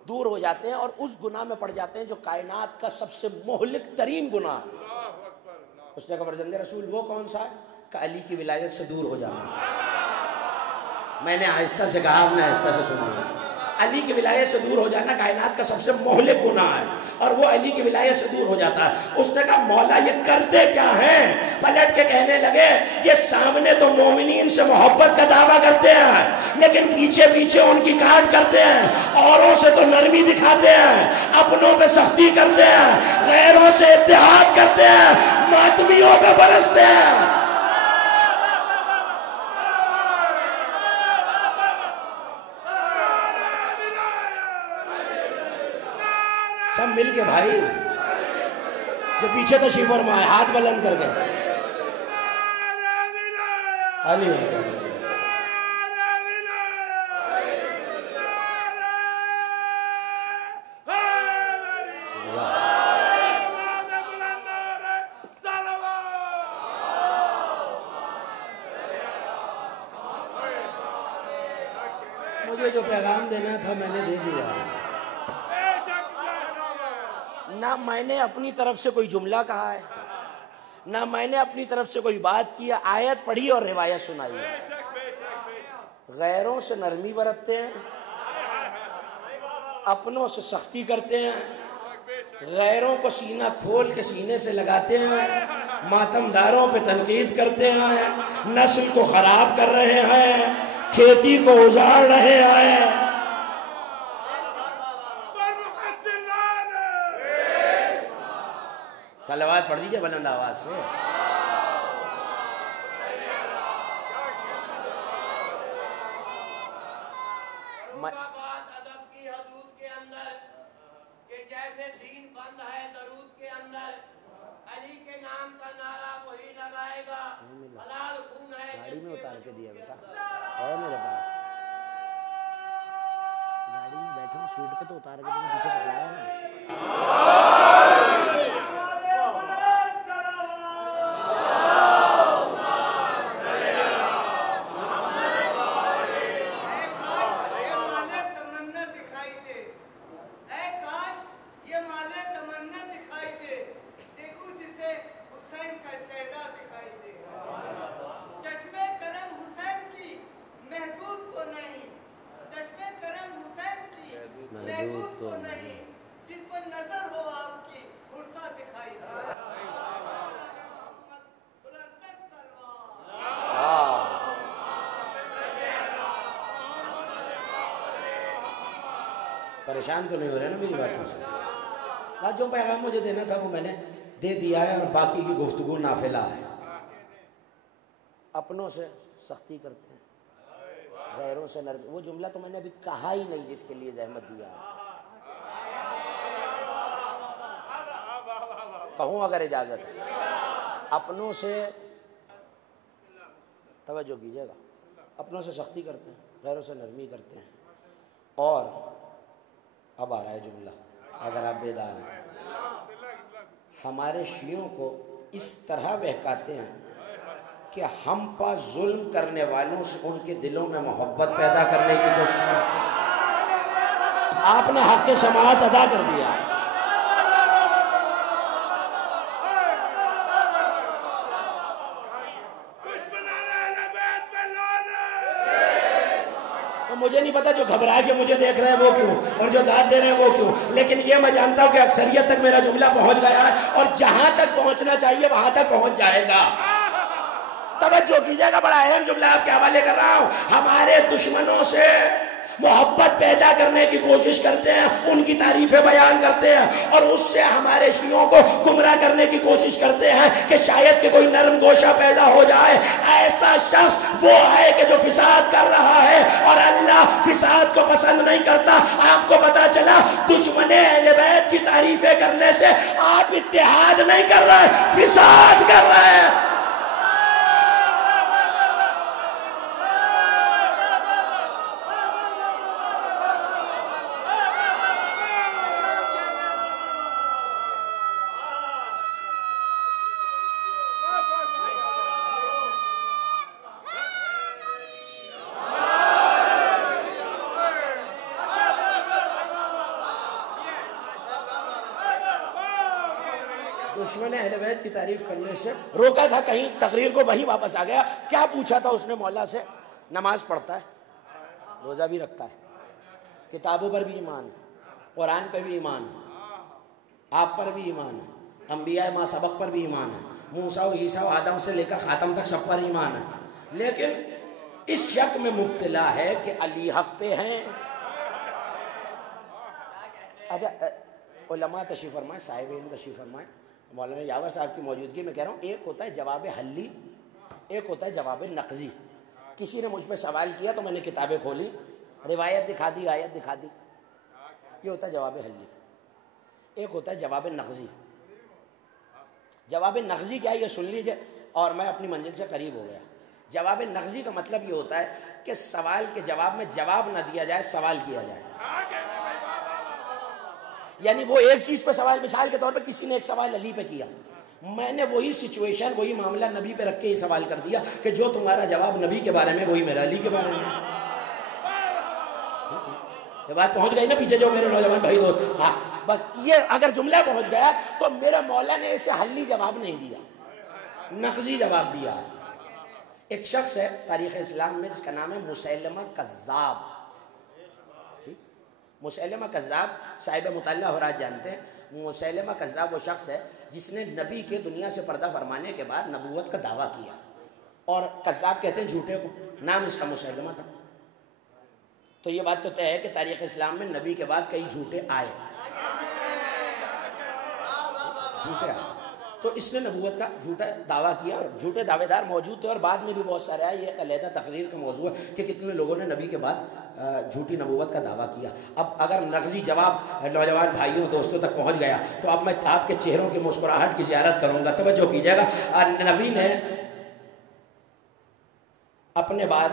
دور ہو جاتے ہیں اور اس گناہ میں پڑ جاتے ہیں جو کائنات کا سب سے مہلک ترین گناہ ہے۔ اس نے کہا فرزند رسول وہ کون سا ہے؟ کہ علی کی ولایت سے دور ہو جانا۔ میں نے آہستہ سے کہا، آپ نے آہستہ سے سنا، علی کی ولایت سے دور ہو جانا کائنات کا سب سے مہلک گناہ ہے، اور وہ علی کی ولایت سے دور ہو جاتا ہے۔ اس نے کہا مولا یہ کرتے کیا ہیں؟ پلٹ کے کہنے لگے یہ سامنے تو مومنین سے محبت کا دعویٰ کرتے ہیں لیکن پیچھے پیچھے ان کی کاٹ کرتے ہیں، اوروں سے تو نرمی دکھاتے ہیں، اپنوں پہ سختی کرتے ہیں، غیروں سے اتحاد کرتے ہیں، ماتمیوں پہ برستے ہیں۔ سب مل کے بھائی، جو پیچھے تشریف فرما ہے ہاتھ بلند کر کے علی مجھے جو پیغام دینا تھا میں نے دے دیا۔ نہ میں نے اپنی طرف سے کوئی جملہ کہا ہے، نہ میں نے اپنی طرف سے کوئی بات کی، آیت پڑھی اور روایت سنائی ہے۔ غیروں سے نرمی برتتے ہیں، اپنوں سے سختی کرتے ہیں، غیروں کو سینہ کھول کے سینے سے لگاتے ہیں، ماتمداروں پہ تنقید کرتے ہیں، نسل کو خراب کر رہے ہیں، کھیتی کو اجاڑ رہے ہیں۔ صلوات پڑھ دیجئے بلند آواز سے۔ ادب کی حدود کے اندر کہ جیسے دین بند ہے درود کے اندر، علی کے نام کا نعرہ وہی لگائے گا، حلال خون ہے۔ گاڑی میں اتار کے دیا بیٹا ہے میرے پاس، گاڑی میں بیٹھا ہوں سیٹ پہ تو اتار کے تمہیں پیچھے پکڑایا نا۔ پریشان تو نہیں ہو رہے نا میری باتوں سے؟ آج جو پیغام مجھے دینا تھا وہ میں نے دے دیا ہے، اور باقی کی گفتگو نافلہ ہے۔ اپنوں سے سختی کرتے ہیں، غیروں سے نرمی. وہ جملہ تو میں نے ابھی کہا ہی نہیں جس کے لیے زحمت دیا. کہوں اگر اجازت ہے. اپنوں سے توجہ کیجیے گا, اپنوں سے سختی کرتے ہیں, غیروں سے نرمی کرتے ہیں. اور اب آ رہا ہے جملہ, اگر آپ بیدار ہیں, ہمارے شیعوں کو اس طرح بہکاتے ہیں کہ ہم پر ظلم کرنے والوں سے ان کے دلوں میں محبت پیدا کرنے کی کوشش کرتے ہیں. آپ نے حق سماعت ادا کر دیا. مجھے نہیں پتا جو گھبرا کے مجھے دیکھ رہے ہیں وہ کیوں, اور جو داد دے رہے ہیں وہ کیوں, لیکن یہ میں جانتا ہوں کہ اکثریت تک میرا جملہ پہنچ گیا ہے, اور جہاں تک پہنچنا چاہیے وہاں تک پہنچ جائے گا. توجہ کیجیے گا, بڑا اہم جملہ آپ کے حوالے کر رہا ہوں. ہمارے دشمنوں سے محبت پیدا کرنے کی کوشش کرتے ہیں, ان کی تعریفیں بیان کرتے ہیں, اور اس سے ہمارے شیعوں کو گمراہ کرنے کی کوشش کرتے ہیں کہ شاید کہ کوئی نرم گوشہ پیدا ہو جائے. ایسا شخص وہ ہے کہ جو فساد کر رہا ہے, اور اللہ فساد کو پسند نہیں کرتا. آپ کو پتا چلا دشمن اہل بیت کی تعریفیں کرنے سے آپ اتحاد نہیں کر رہے, فساد کر رہے ہیں. دشمن اہل بیت کی تعریف کرنے سے روکا تھا, کہیں تقریر کو وہیں واپس آ گیا. کیا پوچھا تھا اس نے مولا سے؟ نماز پڑھتا ہے, روزہ بھی رکھتا ہے, کتابوں پر بھی ایمان ہے, قرآن پہ بھی ایمان ہے, آپ پر بھی ایمان ہے, انبیاء ما سبق پر بھی ایمان ہے, موسیٰ و عیسیٰ و آدم سے لے کر خاتم تک سب پر ایمان ہے, لیکن اس شک میں مبتلا ہے کہ علی حق پہ ہیں. اچھا علماء تشریف فرمائیں, صاحب علم تشریف فرمائیں. مولانا یاور صاحب کی موجودگی میں کہہ رہا ہوں, ایک ہوتا ہے جواب حلی, ایک ہوتا ہے جواب نقضی. کسی نے مجھ پہ سوال کیا تو میں نے کتابیں کھولی, روایت دکھا دی, آیت دکھا دی, یہ ہوتا ہے جواب حلی. ایک ہوتا ہے جواب نقضی. جواب نقضی کیا ہے یہ سن لیجئے, اور میں اپنی منزل سے قریب ہو گیا. جواب نقضی کا مطلب یہ ہوتا ہے کہ سوال کے جواب میں جواب نہ دیا جائے, سوال کیا جائے. یعنی وہ ایک چیز پہ سوال, مثال کے طور پہ کسی نے ایک سوال علی پہ کیا, میں نے وہی سچویشن, وہی معاملہ نبی پہ رکھ کے یہ سوال کر دیا کہ جو تمہارا جواب نبی کے بارے میں وہی میرا علی کے بارے میں. یہ بات پہنچ گئی نا پیچھے جو میرے نوجوان بھائی دوست. ہاں بس یہ اگر جملہ پہنچ گیا تو میرے مولا نے اسے حلی جواب نہیں دیا, نقضی جواب دیا. ایک شخص ہے تاریخ اسلام میں جس کا نام ہے مسیلمہ کذاب. مسیلمہ کذاب صاحب مطالعہ حرات جانتے ہیں. مسیلمہ کذاب وہ شخص ہے جس نے نبی کے دنیا سے پردہ فرمانے کے بعد نبوت کا دعویٰ کیا, اور کذاب کہتے ہیں جھوٹے کو, نام اس کا مسیلمہ تھا. تو یہ بات تو طے ہے کہ تاریخ اسلام میں نبی کے بعد کئی جھوٹے آئے, جھوٹے آئے. تو اس نے نبوت کا جھوٹا دعویٰ کیا, اور جھوٹے دعوے دار موجود تھے, اور بعد میں بھی بہت سارے آئے. یہ علیحدہ تقریر کا موضوع ہے کہ کتنے لوگوں نے نبی کے بعد جھوٹی نبوت کا دعویٰ کیا. اب اگر نقضی جواب نوجوان بھائیوں دوستوں تک پہنچ گیا تو اب میں آپ کے چہروں کی مسکراہٹ کی زیارت کروں گا. توجہ کیجیے گا. نبی نے اپنے بعد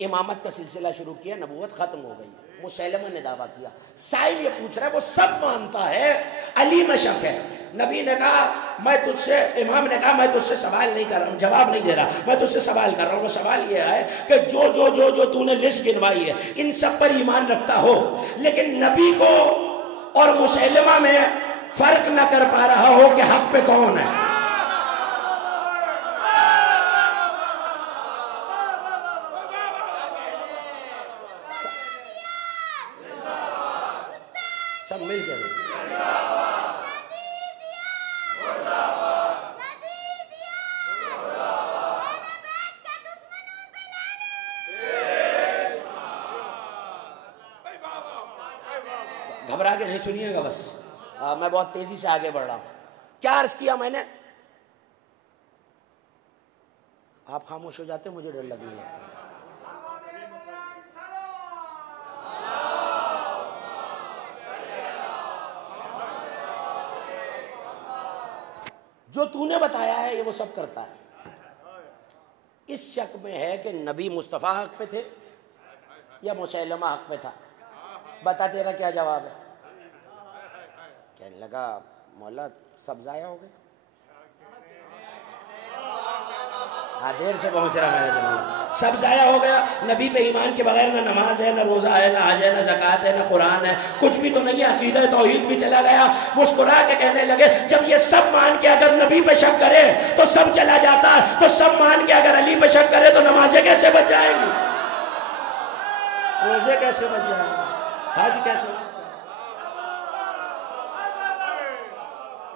امامت کا سلسلہ شروع کیا, نبوت ختم ہو گئی. مسیلمہ نے دعویٰ کیا. سائل یہ پوچھ رہا ہے, وہ سب مانتا ہے, علی میں شک ہے. نبی نے کہا میں تجھ سے, امام نے کہا میں تجھ سے سوال نہیں کر رہا ہوں, جواب نہیں دے رہا, میں تجھ سے سوال کر رہا ہوں. وہ سوال یہ ہے کہ جو تو نے لسٹ گنوائی ہے ان سب پر ایمان رکھتا ہو, لیکن نبی کو اور مسیلمہ میں فرق نہ کر پا رہا ہو کہ حق پہ کون ہے. سب مل کے گھبرا کے نہیں سنیے گا بس, میں بہت تیزی سے آگے بڑھ رہا ہوں. کیا عرض کیا میں نے؟ آپ خاموش ہو جاتے ہیں, مجھے ڈر لگنے لگتا ہے. جو تو نے بتایا ہے یہ وہ سب کرتا ہے۔ اس شک میں ہے کہ نبی مصطفیٰ حق پہ تھے یا مسیلمہ حق پہ تھا، بتا تیرا کیا جواب ہے؟ کہنے لگا مولا سب ضائع ہو گئے۔ ہاں دیر سے پہنچ رہا میرے جملہ، سب ضائع ہو گیا، نبی پہ ایمان کے بغیر نہ نماز ہے، نہ روزہ ہے، نہ حج ہے، نہ زکوٰۃ ہے، نہ قرآن ہے، کچھ بھی تو نہیں ہے، عقیدہ توحید بھی چلا گیا۔ مسکرا کے کہنے لگے جب یہ سب مان کے اگر نبی پہ شک کرے تو سب چلا جاتا، تو سب مان کے اگر علی پہ شک کرے تو نمازیں کیسے بچ جائیں گی، روزے کیسے بچ جائیں گے، حج کیسے؟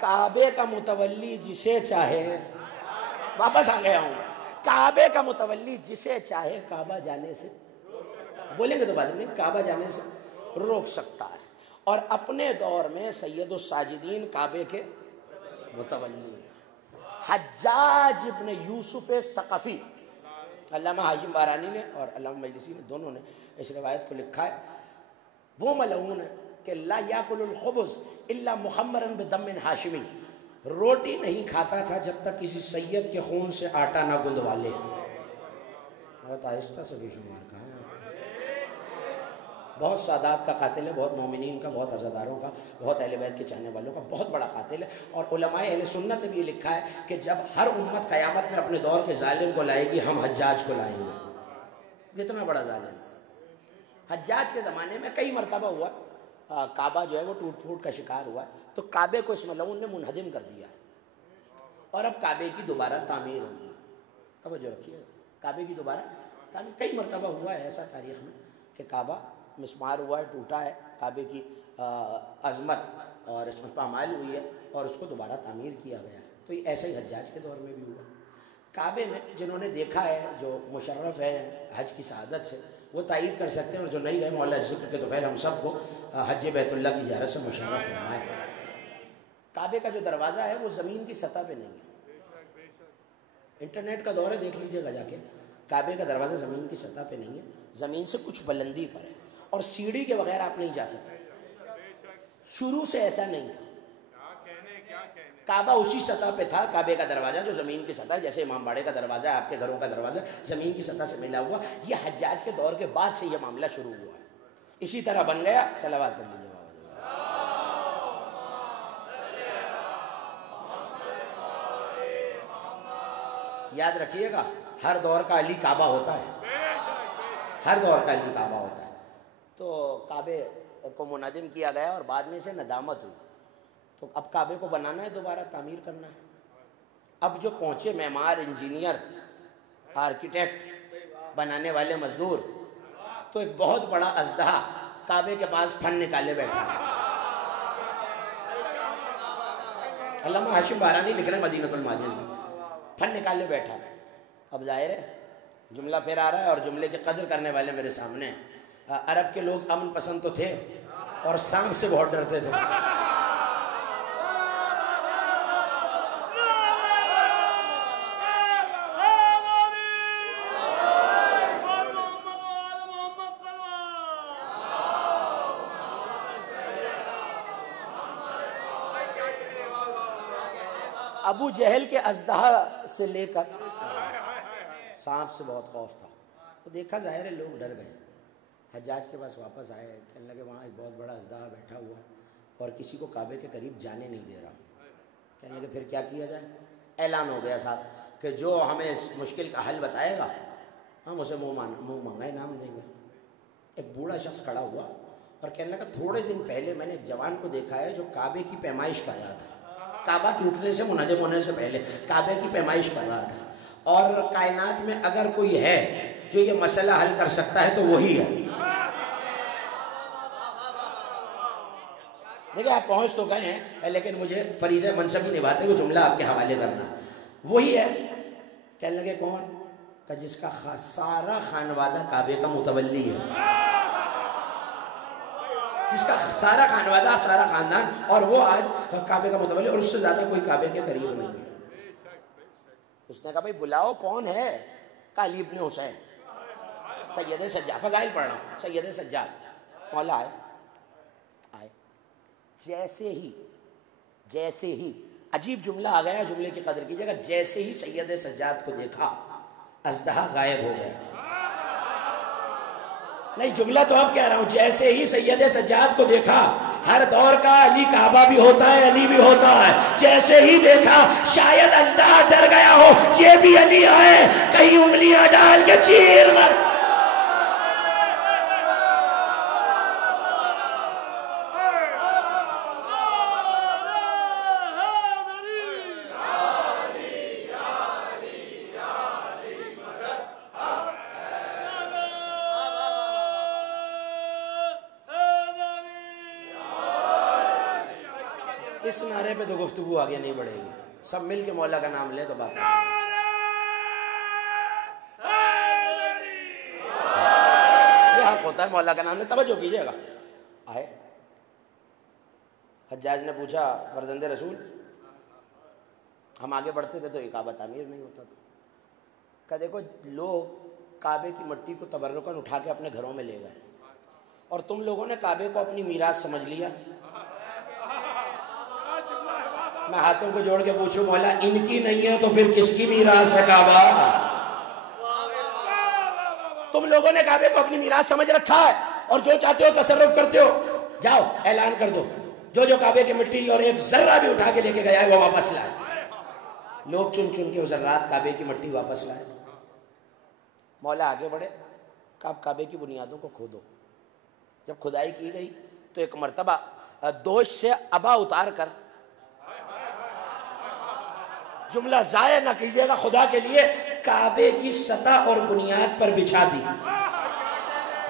کعبے کا متولی جسے چاہے، واپس آ گیا ہوں، کعبے کا متولی جسے چاہے کعبہ جانے سے، بولیں گے تو بعد میں، کعبہ جانے سے روک سکتا ہے۔ اور اپنے دور میں سید الساجدین کعبے کے متولی حجاج ابن یوسف ثقفی، علامہ حاشم بارانی نے اور علامہ مجلسی نے دونوں نے اس روایت کو لکھا ہے، وہ ملعون ہے کہ لا یاکل الخبز الا محمرا بدم ہاشمی، روٹی نہیں کھاتا تھا جب تک کسی سید کے خون سے آٹا نہ گندوا لے۔ بہت آہستہ سے بے شمار کہا ہے، بہت سادات کا قاتل ہے، بہت مومنین کا، بہت عزاداروں کا، بہت اہل بیت کے چاہنے والوں کا بہت بڑا قاتل ہے۔ اور علماء اہل سنت نے بھی یہ لکھا ہے کہ جب ہر امت قیامت میں اپنے دور کے ظالم کو لائے گی، ہم حجاج کو لائیں گے۔ کتنا بڑا ظالم، حجاج کے زمانے میں کئی مرتبہ ہوا، کعبہ جو ہے وہ ٹوٹ پھوٹ کا شکار ہوا، تو کعبے کو اس ملعون نے منہدم کر دیا اور اب کعبے کی دوبارہ تعمیر ہوگی۔ توجہ رکھیے، کعبے کی دوبارہ تعمیر کئی مرتبہ ہوا ہے ایسا تاریخ میں کہ کعبہ مسمار ہوا ہے، ٹوٹا ہے، کعبے کی عظمت اور اس میں پامال ہوئی ہے اور اس کو دوبارہ تعمیر کیا گیا ہے۔ تو یہ ایسا ہی حجاج کے دور میں بھی ہوا۔ کعبے میں جنہوں نے دیکھا ہے، جو مشرف ہے حج کی سعادت سے، وہ تائید کر سکتے ہیں، اور جو نہیں گئے مولا ذکر کے تو خیر ہم سب کو حج بیت اللہ کی زیارت سے مشرف فرمائے۔ کعبے کا جو دروازہ ہے وہ زمین کی سطح پہ نہیں ہے، انٹرنیٹ کا دور ہے، دیکھ لیجئے گا جا کے، کعبے کا دروازہ زمین کی سطح پہ نہیں ہے، زمین سے کچھ بلندی پر ہے، اور سیڑھی کے بغیر آپ نہیں جا سکتے، شروع سے ایسا نہیں تھا۔ کعبہ اسی سطح پہ تھا، کعبے کا دروازہ جو زمین کی سطح، جیسے امام باڑے کا دروازہ ہے، آپ کے گھروں کا دروازہ زمین کی سطح سے ملا ہوا، یہ حجاج کے دور کے بعد سے یہ معاملہ شروع ہوا ہے، اسی طرح بن گیا۔ صلوات پڑھ لیجیے۔ یاد رکھیے گا ہر دور کا علی کعبہ ہوتا ہے، ہر دور کا علی کعبہ ہوتا ہے۔ تو کعبے کو منہدم کیا گیا اور بعد میں سے ندامت ہوئی، تو اب کعبے کو بنانا ہے، دوبارہ تعمیر کرنا ہے۔ اب جو پہنچے معمار، انجینئر، آرکیٹیکٹ، بنانے والے مزدور، تو ایک بہت بڑا اژدہا کعبے کے پاس پھن نکالے بیٹھا ہے۔ علامہ حاشم بارانی لکھ رہے ہیں مدینۃ الماجز میں، پھن نکالے بیٹھا ہے۔ اب ظاہر ہے جملہ پھر آ رہا ہے، اور جملے کی قدر کرنے والے میرے سامنے ہیں۔ عرب کے لوگ امن پسند تو تھے اور سانپ سے بہت ڈرتے تھے۔ ابو جہل کے اژدہا سے لے کر سانپ سے بہت خوف تھا، تو دیکھا ظاہر ہے لوگ ڈر گئے، حجاج کے پاس واپس آئے، کہنے لگے وہاں ایک بہت بڑا اژدہا بیٹھا ہوا ہے اور کسی کو کعبے کے قریب جانے نہیں دے رہا۔ کہنے لگے پھر کیا کیا جائے؟ اعلان ہو گیا صاحب کہ جو ہمیں اس مشکل کا حل بتائے گا ہم اسے منہ مانگا انعام دیں گے۔ ایک بوڑھا شخص کھڑا ہوا اور کہنے لگا تھوڑے دن پہلے میں نے ایک جوان کو دیکھا ہے جو کعبے کی پیمائش کر رہا تھا، کعبہ ٹوٹنے سے، منہدم ہونے سے پہلے کعبے کی پیمائش کر رہا تھا، اور کائنات میں اگر کوئی ہے جو یہ مسئلہ حل کر سکتا ہے تو وہی ہے۔ دیکھیں آپ پہنچ تو گئے ہیں لیکن مجھے فریضہ منصبی نبھاتے وہ جملہ آپ کے حوالے کرنا، وہی ہے۔ کہنے لگے کون؟ کہ جس کا سارا خانوادہ کعبے کا متولی ہے، جس کا سارا خانوادہ، سارا خاندان، اور وہ آج کعبے کا متولی، اور اس سے زیادہ کوئی کعبے کے قریب نہیں ہے۔ اس نے کہا بھائی بلاؤ کون ہے؟ کہا علی ابن حسین، سید سجاد، فضائل پڑھ رہا ہوں، سید سجاد۔ مولا آئے، جیسے ہی عجیب جملہ آ گیا, جملے کی قدر کیجیے گا. جیسے ہی سید سجاد کو دیکھا اژدہا غائب ہو گیا. نہیں, جملہ تو اب کہہ رہا ہوں, جیسے ہی سید سجاد کو دیکھا, ہر دور کا علی کعبہ بھی ہوتا ہے, علی بھی ہوتا ہے, جیسے ہی دیکھا شاید اژدہا ڈر گیا ہو, یہ بھی علی آئے, کہیں انگلیاں ڈال کے چیر مر. اس نعرے پہ تو گفتگو آگے نہیں بڑھے گی, سب مل کے مولا کا نام لے تو بات ہے. یہ حق ہوتا ہے مولا کا نام لے. توجہ کیجئے گا. آئے حجاج نے پوچھا, فرزند رسول ہم آگے بڑھتے تھے تو یہ کعبہ تعمیر نہیں ہوتا تھا. کہ دیکھو لوگ کعبے کی مٹی کو تبرکاً اٹھا کے اپنے گھروں میں لے گئے, اور تم لوگوں نے کعبے کو اپنی میراث سمجھ لیا. میں ہاتھوں کو جوڑ کے پوچھوں, مولا ان کی نہیں ہے تو پھر کس کی میراث ہے کعبہ؟ تم لوگوں نے کعبے کو اپنی میراث سمجھ رکھا ہے, اور جو چاہتے ہو تصرف کرتے ہو. جاؤ اعلان کر دو, جو کعبے کی مٹی اور ایک ذرہ بھی اٹھا کے لے کے گیا ہے وہ واپس لائے. لوگ چن چن کے وہ ذرات کعبے کی مٹی واپس لائے. مولا آگے بڑھے, کعبے کی بنیادوں کو کھودو. جب کھدائی کی گئی تو ایک مرتبہ دوش سے ابا اتار کر, جملہ ضائع نہ کیجیے گا خدا کے لیے, کعبے کی سطح اور بنیاد پر بچھا دی.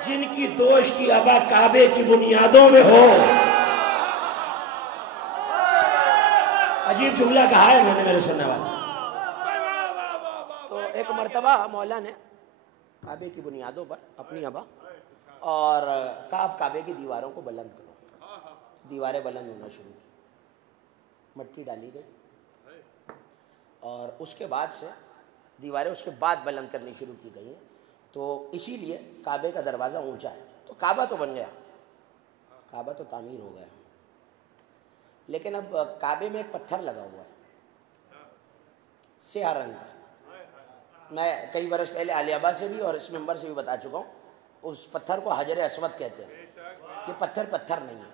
جن کی دوش کی ابا کعبے کی بنیادوں میں ہو. عجیب جملہ کہا ہے میں نے میرے سننے والے. تو ایک مرتبہ مولا نے کعبے کی بنیادوں پر اپنی ابا اور کعبے کی دیواروں کو بلند کرو. دیواریں بلند ہونا شروع کی, مٹی ڈالی گئی, اور اس کے بعد سے دیواریں اس کے بعد بلند کرنی شروع کی گئی ہیں. تو اسی لیے کعبے کا دروازہ اونچا ہے. تو کعبہ تو بن گیا, کعبہ تو تعمیر ہو گیا, لیکن اب کعبے میں ایک پتھر لگا ہوا ہے سیاہ رنگ کا. میں کئی برس پہلے علی آباد سے بھی اور اس ممبر سے بھی بتا چکا ہوں, اس پتھر کو حجر اسود کہتے ہیں. یہ پتھر نہیں ہے,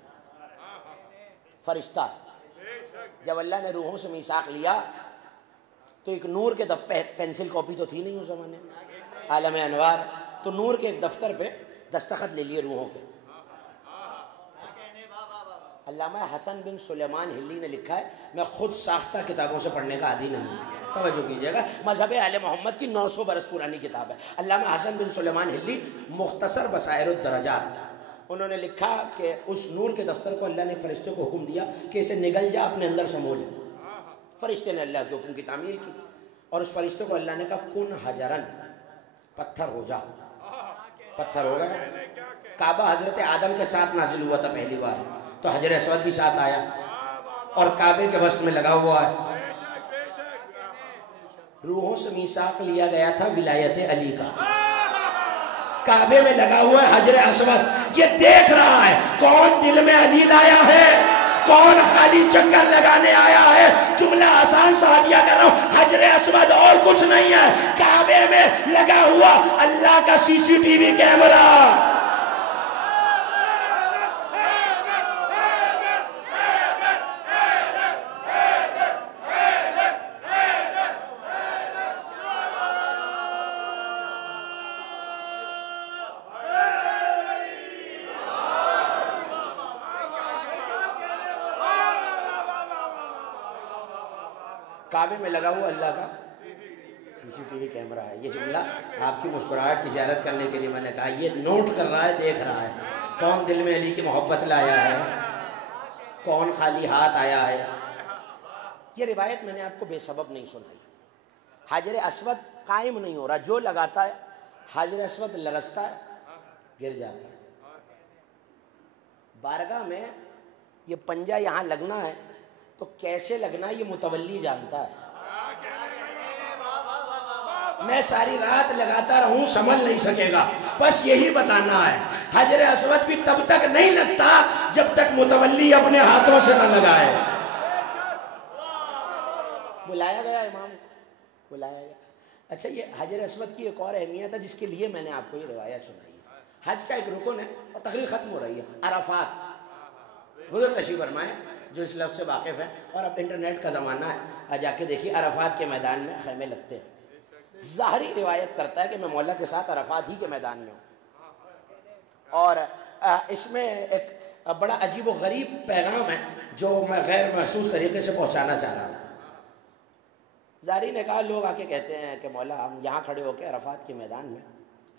فرشتہ. جب اللہ نے روحوں سے میثاق لیا تو ایک نور کے پینسل کاپی تو تھی نہیں اس زمانے میں, عالم انوار, تو نور کے ایک دفتر پہ دستخط لے لیے روحوں کے. علامہ حسن بن سلیمان ہلی نے لکھا ہے, میں خود ساختہ کتابوں سے پڑھنے کا عادی نہیں ہوں. توجہ کیجیے گا, مذہب اہل محمد کی 900 برس پرانی کتاب ہے. علامہ حسن بن سلیمان ہلی, مختصر بصائر الدرجات. انہوں نے لکھا کہ اس نور کے دفتر کو اللہ نے فرشتے کو حکم دیا کہ اسے نگل جا, اپنے اندر سمو لے. فرشتے نے اللہ کے حکم کی تعمیل کی, اور اس فرشتے کو اللہ نے کہا کن حجرن, پتھر ہو جا. پتھر ہو گیا. کعبہ حضرت آدم کے ساتھ نازل ہوا تھا پہلی بار, تو حجر اسود بھی ساتھ آیا, اور کعبے کے وسط میں لگا ہوا ہے. روحوں سے میثاق لیا گیا تھا ولایت علی کا, کعبے میں لگا ہوا ہے حجر اسود. یہ دیکھ رہا ہے کون دل میں علی لایا ہے, کون خالی چکر لگانے آیا ہے. جملہ آسان سادیہ کر رہا ہوں, حجر اسود اور کچھ نہیں ہے, کعبے میں لگا ہوا اللہ کا CCTV کیمرہ. کعبے میں لگا ہوا اللہ کا CCTV کیمرہ ہے. یہ جملہ آپ کی مسکراہٹ کی زیارت کرنے کے لیے میں نے کہا. یہ نوٹ کر رہا ہے, دیکھ رہا ہے کون دل میں علی کی محبت لایا ہے, کون خالی ہاتھ آیا ہے. یہ روایت میں نے آپ کو بے سبب نہیں سنائی. حجر اسود قائم نہیں ہو رہا, جو لگاتا ہے حجر اسود لرزتا ہے, گر جاتا ہے. بارگاہ میں یہ پنجہ یہاں لگنا ہے تو کیسے لگنا ہے یہ متولی جانتا ہے. میں ساری رات لگاتا رہوں سنبھل نہیں سکے گا. بس یہی بتانا ہے, حجر اسود بھی تب تک نہیں لگتا جب تک متولی اپنے ہاتھوں سے نہ لگائے. بلایا گیا امام کو، بلایا گیا۔ اچھا یہ حجر اسود کی ایک اور اہمیت ہے جس کے لیے میں نے آپ کو یہ روایت سنائی ہے۔ حج کا ایک رکن ہے اور تقریر ختم ہو رہی ہے، عرفات۔ بزرگ تشریف فرمائیں جو اس لفظ سے واقف ہے، اور اب انٹرنیٹ کا زمانہ ہے، جا کے دیکھیے عرفات کے میدان میں خیمے لگتے ہیں۔ ظاہری روایت کرتا ہے کہ میں مولا کے ساتھ عرفات ہی کے میدان میں ہوں، اور اس میں ایک بڑا عجیب و غریب پیغام ہے جو میں غیر محسوس طریقے سے پہنچانا چاہ رہا ہوں۔ زاری نے کہا لوگ آ کے کہتے ہیں کہ مولا ہم یہاں کھڑے ہو کے عرفات کے میدان میں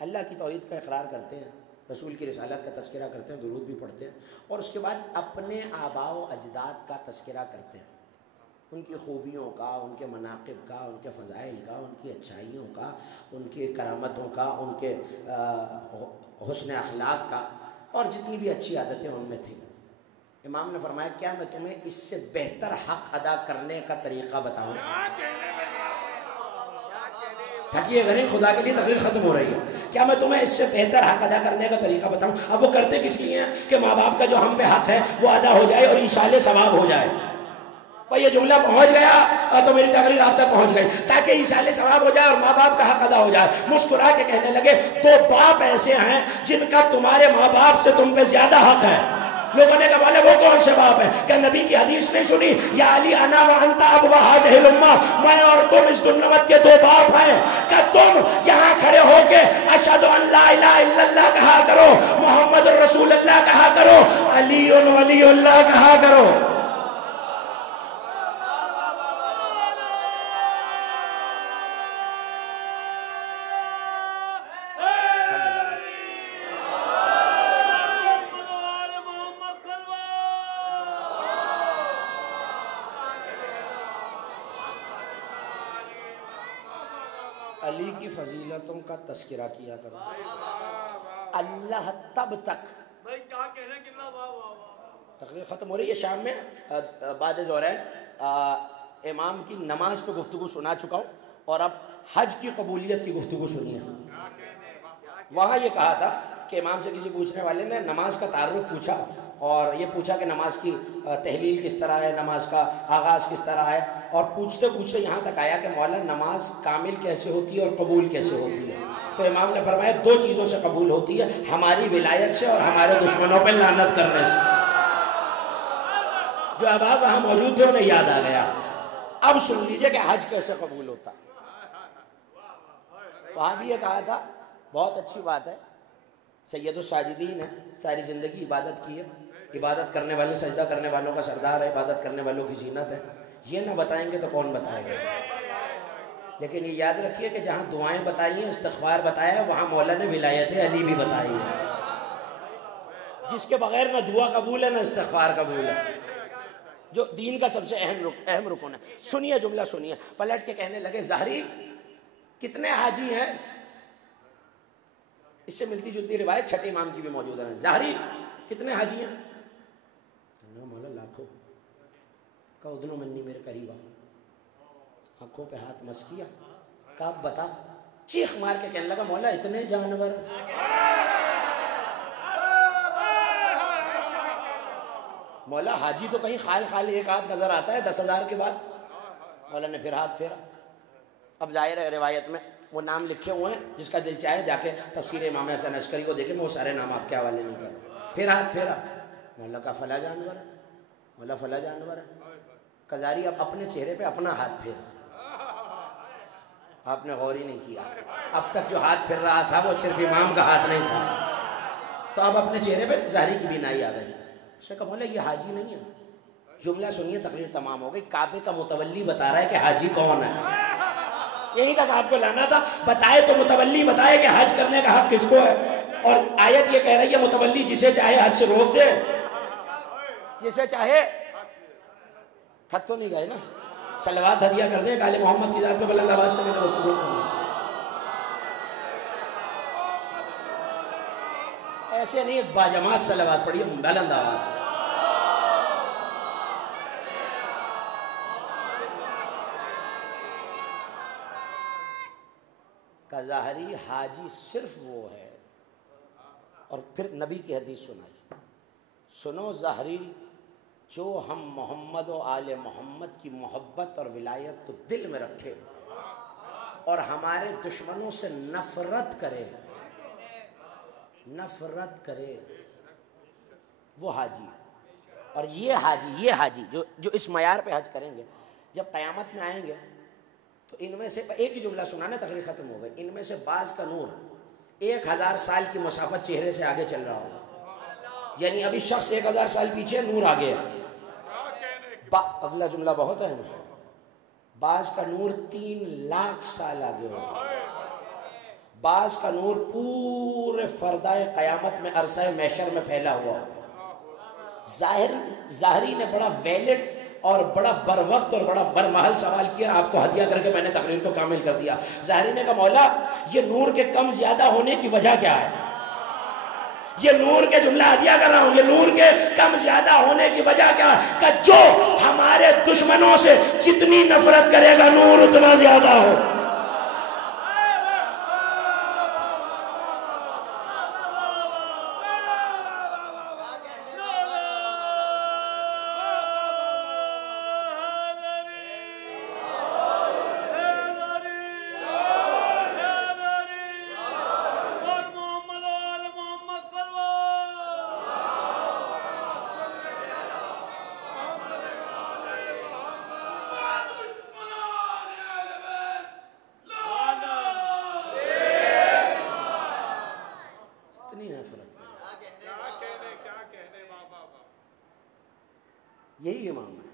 اللہ کی توحید کا اقرار کرتے ہیں، رسول کی رسالت کا تذکرہ کرتے ہیں، درود بھی پڑھتے ہیں، اور اس کے بعد اپنے آباء و اجداد کا تذکرہ کرتے ہیں، ان کی خوبیوں کا، ان کے مناقب کا، ان کے فضائل کا، ان کی اچھائیوں کا، ان کی کرامتوں کا، ان کے حسن اخلاق کا، اور جتنی بھی اچھی عادتیں ان میں تھیں۔ امام نے فرمایا کیا میں تمہیں اس سے بہتر حق ادا کرنے کا طریقہ بتاؤں؟ تھکیے غریب خدا کے لیے تقریر ختم ہو رہی ہے، کیا میں تمہیں اس سے بہتر حق ادا کرنے کا طریقہ بتاؤں؟ اب وہ کرتے کس لیے ہیں کہ ماں باپ کا جو ہم پہ حق ہے وہ ادا ہو جائے اور ایصال ثواب ہو جائے۔ اور یہ جملہ پہنچ گیا تو میری تقریر آپ تک پہنچ گئی، تاکہ ایصال ثواب ہو جائے اور ماں باپ کا حق ادا ہو جائے۔ مسکرا کے کہنے لگے دو باپ ایسے ہیں جن کا تمہارے ماں باپ سے تم پہ زیادہ حق ہے۔ لوگوں نے کہا بولے وہ کون سے باپ ہے؟ کہ نبی کی حدیث نہیں سنی، یا علی انا و انتا اب وہذہ الامہ، میں اور تم اس امت کے دو باپ ہیں، کہ تم یہاں کھڑے ہو کے اشہد ان لا الہ الا اللہ کہا کرو، محمد رسول اللہ کہا کرو، علی ولی اللہ کہا کرو۔ علی کی فضیلتوں کا تذکرہ کیا کرو۔ اللہ تب تک تقریر ختم ہو رہی ہے، شام میں بعد ظہرین امام کی نماز پہ گفتگو سنا چکا ہوں، اور اب حج کی قبولیت کی گفتگو سنی ہے۔ وہاں یہ کہا تھا کہ امام سے کسی پوچھنے والے نے نماز کا تعارف پوچھا، اور یہ پوچھا کہ نماز کی تحلیل کس طرح ہے، نماز کا آغاز کس طرح ہے، اور پوچھتے پوچھتے یہاں تک آیا کہ مولا نماز کامل کیسے ہوتی ہے اور قبول کیسے ہوتی ہے؟ تو امام نے فرمایا دو چیزوں سے قبول ہوتی ہے، ہماری ولایت سے اور ہمارے دشمنوں پہ لعنت کرنے سے۔ جو احباب وہاں موجود تھے انہیں یاد آ گیا۔ اب سن لیجئے کہ حج کیسے قبول ہوتا ہے۔ وہاں بھی یہ کہا تھا بہت اچھی بات ہے، سید الساجدین ہے، ساری زندگی عبادت کی ہے، عبادت کرنے والے سجدہ کرنے والوں کا سردار ہے، عبادت کرنے والوں کی زینت ہے، یہ نہ بتائیں گے تو کون بتائے گا؟ لیکن یہ یاد رکھیے کہ جہاں دعائیں بتائی ہیں، استغفار بتایا ہے، وہاں مولا نے ولایت علی بھی بتائی ہے، جس کے بغیر نہ دعا قبول ہے نہ استغفار قبول ہے، جو دین کا سب سے اہم رکن ہے۔ سنیے جملہ سنیے، پلٹ کے کہنے لگے ظاہری کتنے حاجی ہیں؟ اس سے ملتی جلتی روایت چھٹے امام کی بھی موجود ہے، ظاہری کتنے حاجی ہیں؟ مولا لاکھوں۔ کہا ادنو منی میرے قریب آ، آنکھوں پہ ہاتھ مس کیا، کہا بتا، چیخ مار کے کہنے لگا مولا اتنے جانور۔ مولا حاجی تو کہیں خال خال ایک ہاتھ نظر آتا ہے 10,000 کے بعد۔ مولا نے پھر ہاتھ پھیرا۔ اب ظاہر ہے روایت میں وہ نام لکھے ہوئے ہیں، جس کا دل چاہے جا کے تفسیر امام حسن عسکری کو دیکھیں، میں وہ سارے نام آپ کے حوالے نہیں کر رہا۔ پھر ہاتھ پھیرا، مولا کا فلا جانور ہے، مولا فلا جانور ہے۔ قذاری اب اپنے چہرے پہ اپنا ہاتھ پھیرا، آپ نے غور ہی نہیں کیا، اب تک جو ہاتھ پھر رہا تھا وہ صرف امام کا ہاتھ نہیں تھا، تو اب اپنے چہرے پہ ظاہری کی بینائی آ گئی۔ اس نے کہا مولا یہ حاجی نہیں ہے۔ جملہ سنیے، تقریر تمام ہو گئی۔ کعبے کا متولی بتا رہا ہے کہ حاجی کون ہے۔ یہی تک آپ کو لانا تھا، بتائے تو متولی بتائے کہ حج کرنے کا حق کس کو ہے، اور آیت یہ کہہ رہی ہے متولی جسے چاہے حج سے روک دے، جسے چاہے۔ تھک تو نہیں گئے نا؟ صلوات ہدیہ کر دیں کالے محمد کی ذات پہ بلند آواز سے میں نے گفتگو کروں۔ ایسے نہیں، ایک باجماعت صلوات پڑھیے بلند آواز سے۔ کا ظاہری حاجی صرف وہ ہے، اور پھر نبی کی حدیث سنائی۔ سنو ظاہری جو ہم محمد و آل محمد کی محبت اور ولایت کو دل میں رکھے اور ہمارے دشمنوں سے نفرت کرے وہ حاجی. اور یہ حاجی جو اس معیار پہ حج کریں گے جب قیامت میں آئیں گے تو ان میں سے ایک ہی جملہ سنانا تقریر ختم ہو گئی. ان میں سے بعض کا نور 1000 سال کی مسافت چہرے سے آگے چل رہا ہوگا. یعنی ابھی شخص 1000 سال پیچھے نور آ گیا. اگلا جملہ بہت ہے. بعض کا نور 3 لاکھ سال آگے ہوگا. بعض کا نور پورے فردائے قیامت میں عرصہ محشر میں پھیلا ہوا ہوگا. ظاہری نے بڑا ویلڈ اور بڑا بر وقت اور بڑا برمحل سوال کیا. آپ کو ہدیہ کر کے میں نے تقریر کو کامل کر دیا. ظاہری نے کہا مولا یہ نور کے کم زیادہ ہونے کی وجہ کیا ہے؟ یہ نور کے جملہ ہدیہ کر رہا ہوں. یہ نور کے کم زیادہ ہونے کی وجہ کیا ہے؟ کہ جو ہمارے دشمنوں سے جتنی نفرت کرے گا نور اتنا زیادہ ہو. یہی امام ہے.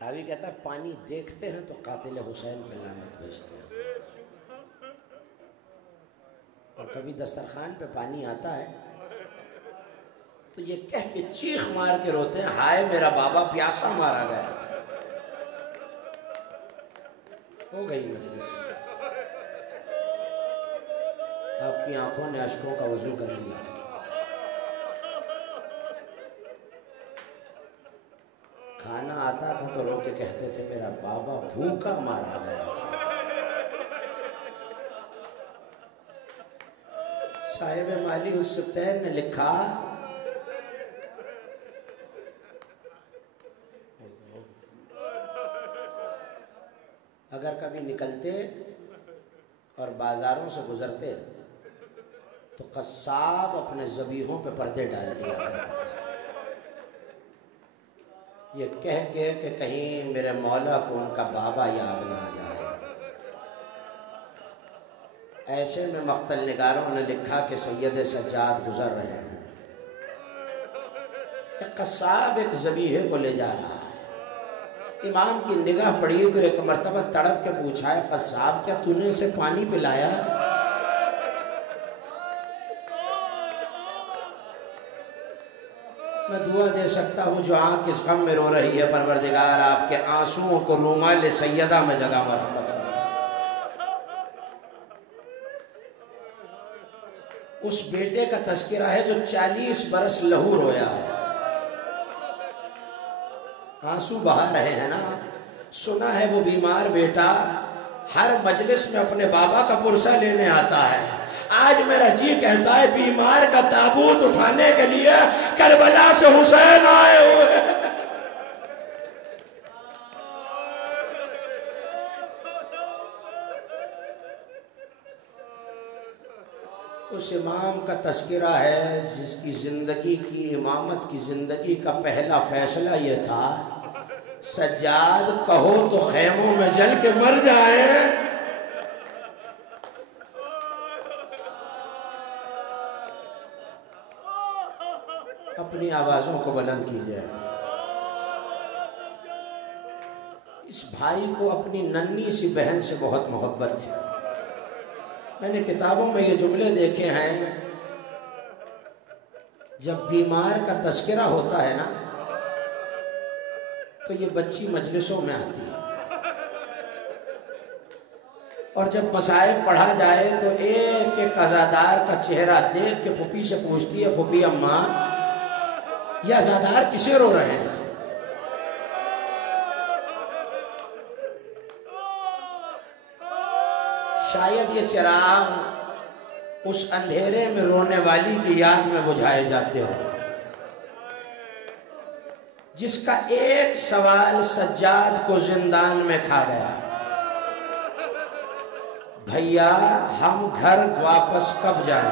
راوی کہتا ہے پانی دیکھتے ہیں تو قاتل حسین پہ لعنت بھیجتے ہیں. اور کبھی دسترخوان پہ پانی آتا ہے تو یہ کہہ کے چیخ مار کے روتے ہیں ہائے میرا بابا پیاسا مارا گیا تھا. ہو گئی مجلس. آپ کی آنکھوں نے اشکوں کا وضو کر لیا. کھانا آتا تھا تو رو کے کہتے تھے میرا بابا بھوکا مارا گیا تھا. صاحب مالی الستین نے لکھا اگر کبھی نکلتے اور بازاروں سے گزرتے تو قصاب اپنے ذبیحوں پہ پردے ڈال دیا کرتے تھے. یہ کہہ کے کہ کہیں میرے مولا کو ان کا بابا یاد نہ آ جائے. ایسے میں مقتل نگاروں نے لکھا کہ سید سجاد گزر رہے ہیں. ایک قصاب ایک ذبیحے کو لے جا رہا ہے. امام کی نگاہ پڑی تو ایک مرتبہ تڑپ کے پوچھا ہے قصاب کیا تو نے اسے پانی پلایا؟ میں دعا دے سکتا ہوں جو آنکھ اس غم میں رو رہی ہے پروردگار آپ کے آنسوؤں کو رومال سیدہ میں جگہ مرحمت ہو. اس بیٹے کا تذکرہ ہے جو 40 برس لہو رویا ہے. آنسو بہا رہے ہیں نا. سنا ہے وہ بیمار بیٹا ہر مجلس میں اپنے بابا کا پرسہ لینے آتا ہے. آج میرا جی کہتا ہے بیمار کا تابوت اٹھانے کے لیے کربلا سے حسین آئے ہوئے. اس امام کا تذکرہ ہے جس کی زندگی کی امامت کی زندگی کا پہلا فیصلہ یہ تھا سجاد کہو تو خیموں میں جل کے مر جائے. اپنی آوازوں کو بلند کیجئے. اس بھائی کو اپنی ننھی سی بہن سے بہت محبت تھی. میں نے کتابوں میں یہ جملے دیکھے ہیں جب بیمار کا تذکرہ ہوتا ہے نا تو یہ بچی مجلسوں میں آتی ہے اور جب مسائل پڑھا جائے تو ایک ایک عزادار کا چہرہ دیکھ کے پھوپھی سے پوچھتی ہے پھوپھی اماں یہ عزادار کسے رو رہے ہیں؟ شاید یہ چراغ اس اندھیرے میں رونے والی کی یاد میں بجھائے جاتے ہوں. جس کا ایک سوال سجاد کو زندان میں کھا گیا، بھیا ہم گھر واپس کب جائیں؟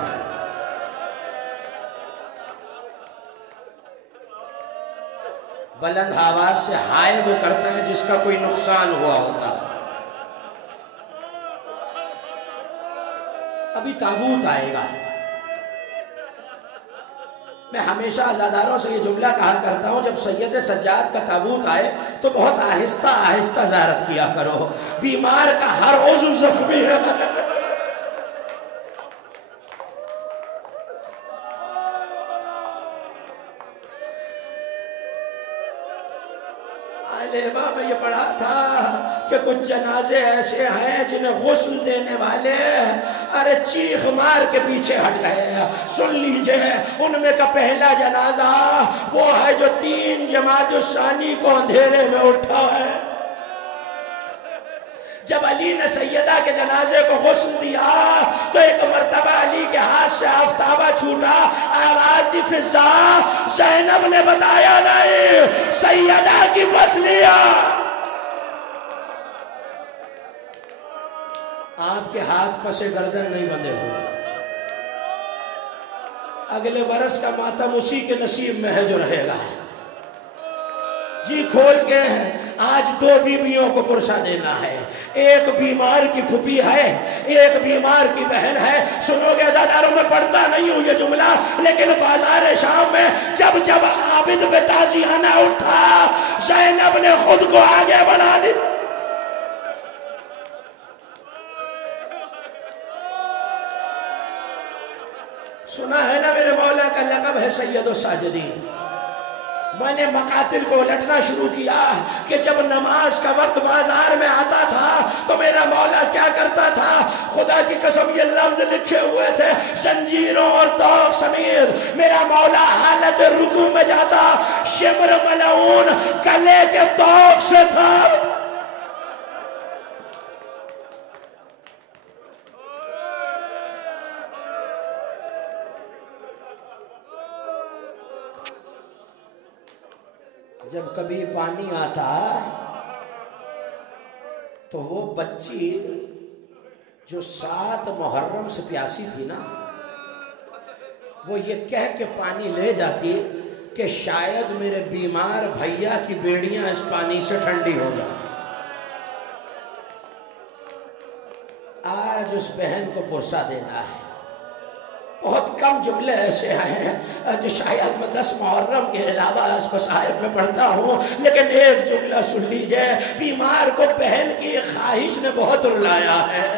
بلند آواز سے ہائے وہ کرتا ہے جس کا کوئی نقصان ہوا ہوتا ہے۔ ابھی تابوت آئے گا۔ میں ہمیشہ عزاداروں سے یہ جملہ کہا کرتا ہوں، جب سید سجاد کا تابوت آئے تو بہت آہستہ آہستہ زیارت کیا کرو، بیمار کا ہر عضو زخمی ہے۔ میں یہ پڑھا تھا کہ کچھ جنازے ایسے ہیں جنہیں غسل دینے والے ارے چیخ مار کے پیچھے ہٹ گئے۔ سن لیجئے، ان میں کا پہلا جنازہ وہ ہے جو 3 جمادی الثانی کو اندھیرے میں اٹھا ہے۔ جب علی نے سیدہ کے جنازے کو غسل دیا تو ایک مرتبہ علی کے ہاتھ سے آفتابہ چھوٹا، آواز دی فضا، زینب نے بتایا نہیں، سیدہ کی بس لیا۔ آپ کے ہاتھ پسے گردن نہیں بندھے ہوئے، اگلے برس کا ماتم اسی کے نصیب میں ہے جو رہے گا۔ جی کھول کے آج 2 بیویوں کو پرسہ دینا ہے، ایک بیمار کی پھوپھی ہے، ایک بیمار کی بہن ہے۔ سنو گے عزاداروں، میں پڑھتا نہیں ہوں یہ جملہ، لیکن بازار شام میں جب جب عابد پہ تازیانہ اٹھا، زینب نے خود کو آگے بڑھا لی۔ سنا ہے نا میرے مولا کا لقب ہے سید الساجدین۔ میں نے مقاتل کو الٹنا شروع کیا کہ جب نماز کا وقت بازار میں آتا تھا تو میرا مولا کیا کرتا تھا، خدا کی قسم یہ لفظ لکھے ہوئے تھے، زنجیروں اور طوق سمیت میرا مولا حالت رکوع میں جاتا، شمر ملعون گلے کے طوق سے تھا۔ جب کبھی پانی آتا تو وہ بچی جو 7 محرم سے پیاسی تھی نا، وہ یہ کہہ کے پانی لے جاتی کہ شاید میرے بیمار بھیا کی بیڑیاں اس پانی سے ٹھنڈی ہو جائیں۔ آج اس بہن کو پرسہ دینا ہے۔ بہت کم جملے ایسے ہیں جو شاید میں 10 محرم کے علاوہ اس کو صاحب میں پڑھتا ہوں، لیکن ایک جملہ سن لیجئے۔ بیمار کو بہن کی خواہش نے بہت رلایا ہے۔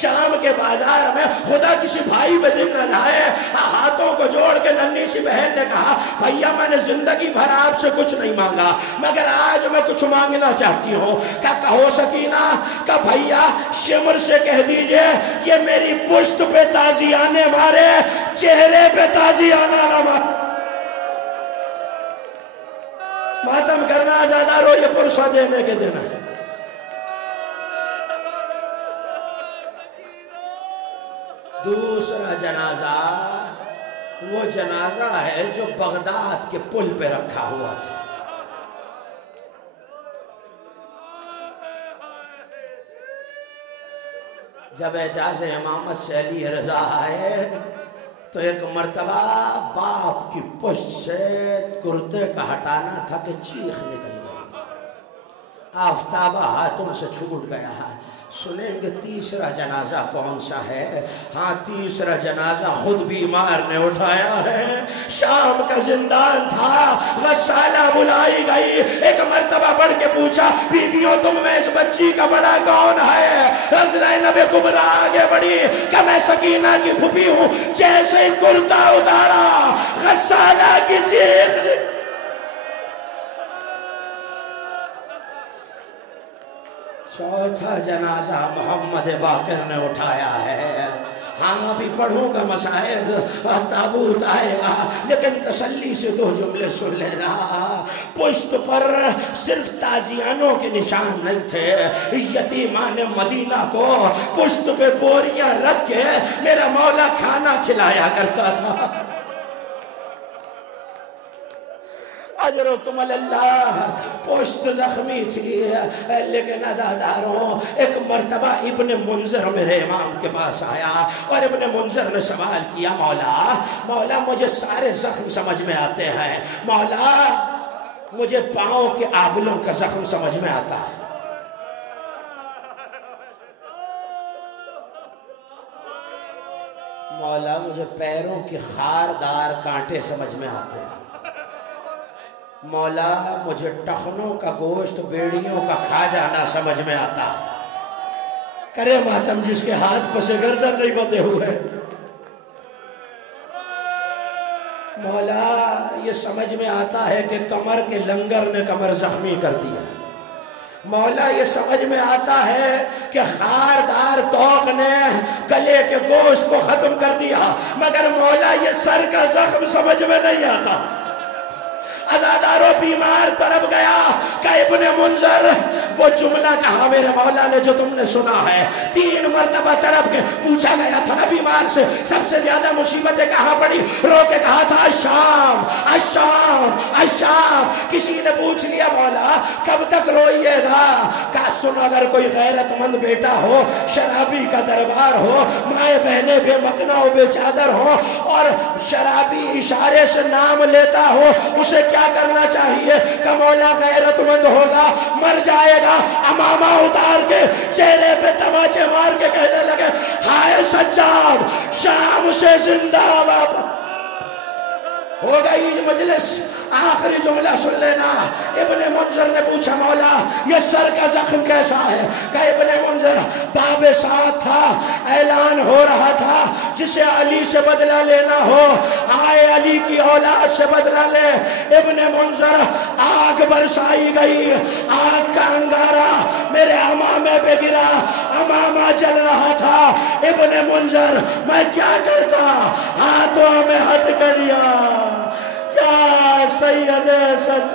شام کے بازار میں خدا کسی بھائی پہ دل نہ لائے، ہاتھوں کو جوڑ کے ننھی سی بہن نے کہا، بھیا میں نے زندگی بھر آپ سے کچھ نہیں مانگا مگر آج میں کچھ مانگنا چاہتی ہوں۔ کیا کہو سکینہ؟ کہ بھیا شمر سے کہہ دیجئے یہ میری پشت پہ تازیانے مارے، چہرے پہ تازیانہ نہ مارے۔ ماتم کرنا عزادارو یہ پرسہ دینے کے دن ہے۔ دوسرا جنازہ وہ جنازہ ہے جو بغداد کے پل پہ رکھا ہوا تھا۔ جب اعجاز امامت سے علی رضا آئے تو ایک مرتبہ باپ کی پشت سے کرتے کا ہٹانا تھا کہ چیخ نکل گئی، آفتابہ ہاتھوں سے چھوٹ گیا ہے۔ سنیں گے تیسرا جنازہ کون سا ہے؟ ہاں تیسرا جنازہ خود بیمار نے اٹھایا ہے۔ شام کا زندان تھا، غسالہ بلائی گئی، ایک مرتبہ بڑھ کے پوچھا، بیویوں تم میں اس بچی کا بڑا کون ہے؟ زینب کبریٰ آگے بڑھی کہ میں سکینہ کی پھوپھی ہوں۔ جیسے کرتا اتارا غسالہ کی چیخ نے چوتھا جنازہ محمد باقر نے اٹھایا ہے۔ ہاں بھی پڑھوں گا مصائب، تابوت آئے گا، لیکن تسلی سے 2 جملے سن لینا۔ پشت پر صرف تازیانوں کے نشان نہیں تھے، یتیمان مدینہ کو پشت پہ بوریاں رکھ کے میرا مولا کھانا کھلایا کرتا تھا۔ اجرکم اللہ، پشت زخمی تھی لیکن عزاداروں ایک مرتبہ ابن منذر میرے امام کے پاس آیا اور ابن منذر نے سوال کیا مولا مجھے سارے زخم سمجھ میں آتے ہیں، مولا مجھے پاؤں کے آبلوں کا زخم سمجھ میں آتا ہے، مولا مجھے پیروں کی خاردار کانٹے سمجھ میں آتے ہیں، مولا مجھے ٹخنوں کا گوشت بیڑیوں کا کھا جانا سمجھ میں آتا ہے۔ کرے ماتم جس کے ہاتھ پہ سے گردن نہیں بندے ہوئے، مولا یہ سمجھ میں آتا ہے کہ کمر کے لنگر نے کمر زخمی کر دیا، مولا یہ سمجھ میں آتا ہے کہ خاردار توق نے گلے کے گوشت کو ختم کر دیا، مگر مولا یہ سر کا زخم سمجھ میں نہیں آتا۔ عزاداروں بیمار تڑپ گیا کہ ابن منذر وہ جملہ کہا میرے مولا نے جو تم نے سنا ہے، 3 مرتبہ تڑپ کے پوچھا گیا تھا نا بیمار سے سب سے زیادہ مصیبتیں کہاں پڑی، رو کے کہا تھا الشام الشام الشام۔ کسی نے پوچھ لیا مولا کب تک روئیے گا، کہا سن اگر کوئی غیرت مند بیٹا ہو، شرابی کا دربار ہو، مائیں بہنیں بے مکنا و بے چادر ہو اور شرابی اشارے سے نام لیتا ہو، اسے کیا کرنا چاہیے کہ مولا غیرت مند ہوگا، مر جائے گا، امامہ اتار کے چہرے پہ تماچے مار کے کہنے لگے ہائے سجاد شام سے زندہ واپس ہو گئی مجلس۔ آخری جملہ سن لینا، ابن منذر نے پوچھا مولا یہ سر کا زخم کیسا ہے، کہ ابن منذر باب ساتھ تھا، اعلان ہو رہا تھا جسے علی سے بدلہ لینا ہو آئے علی کی اولاد سے بدلہ لے۔ ابن منذر آگ برسائی گئی، آگ کا انگارہ میرے امامے پہ گرا، امامہ جل رہا تھا، ابن منذر میں کیا کرتا، ہاتھوں میں ہتھ کڑیا یا سید سچ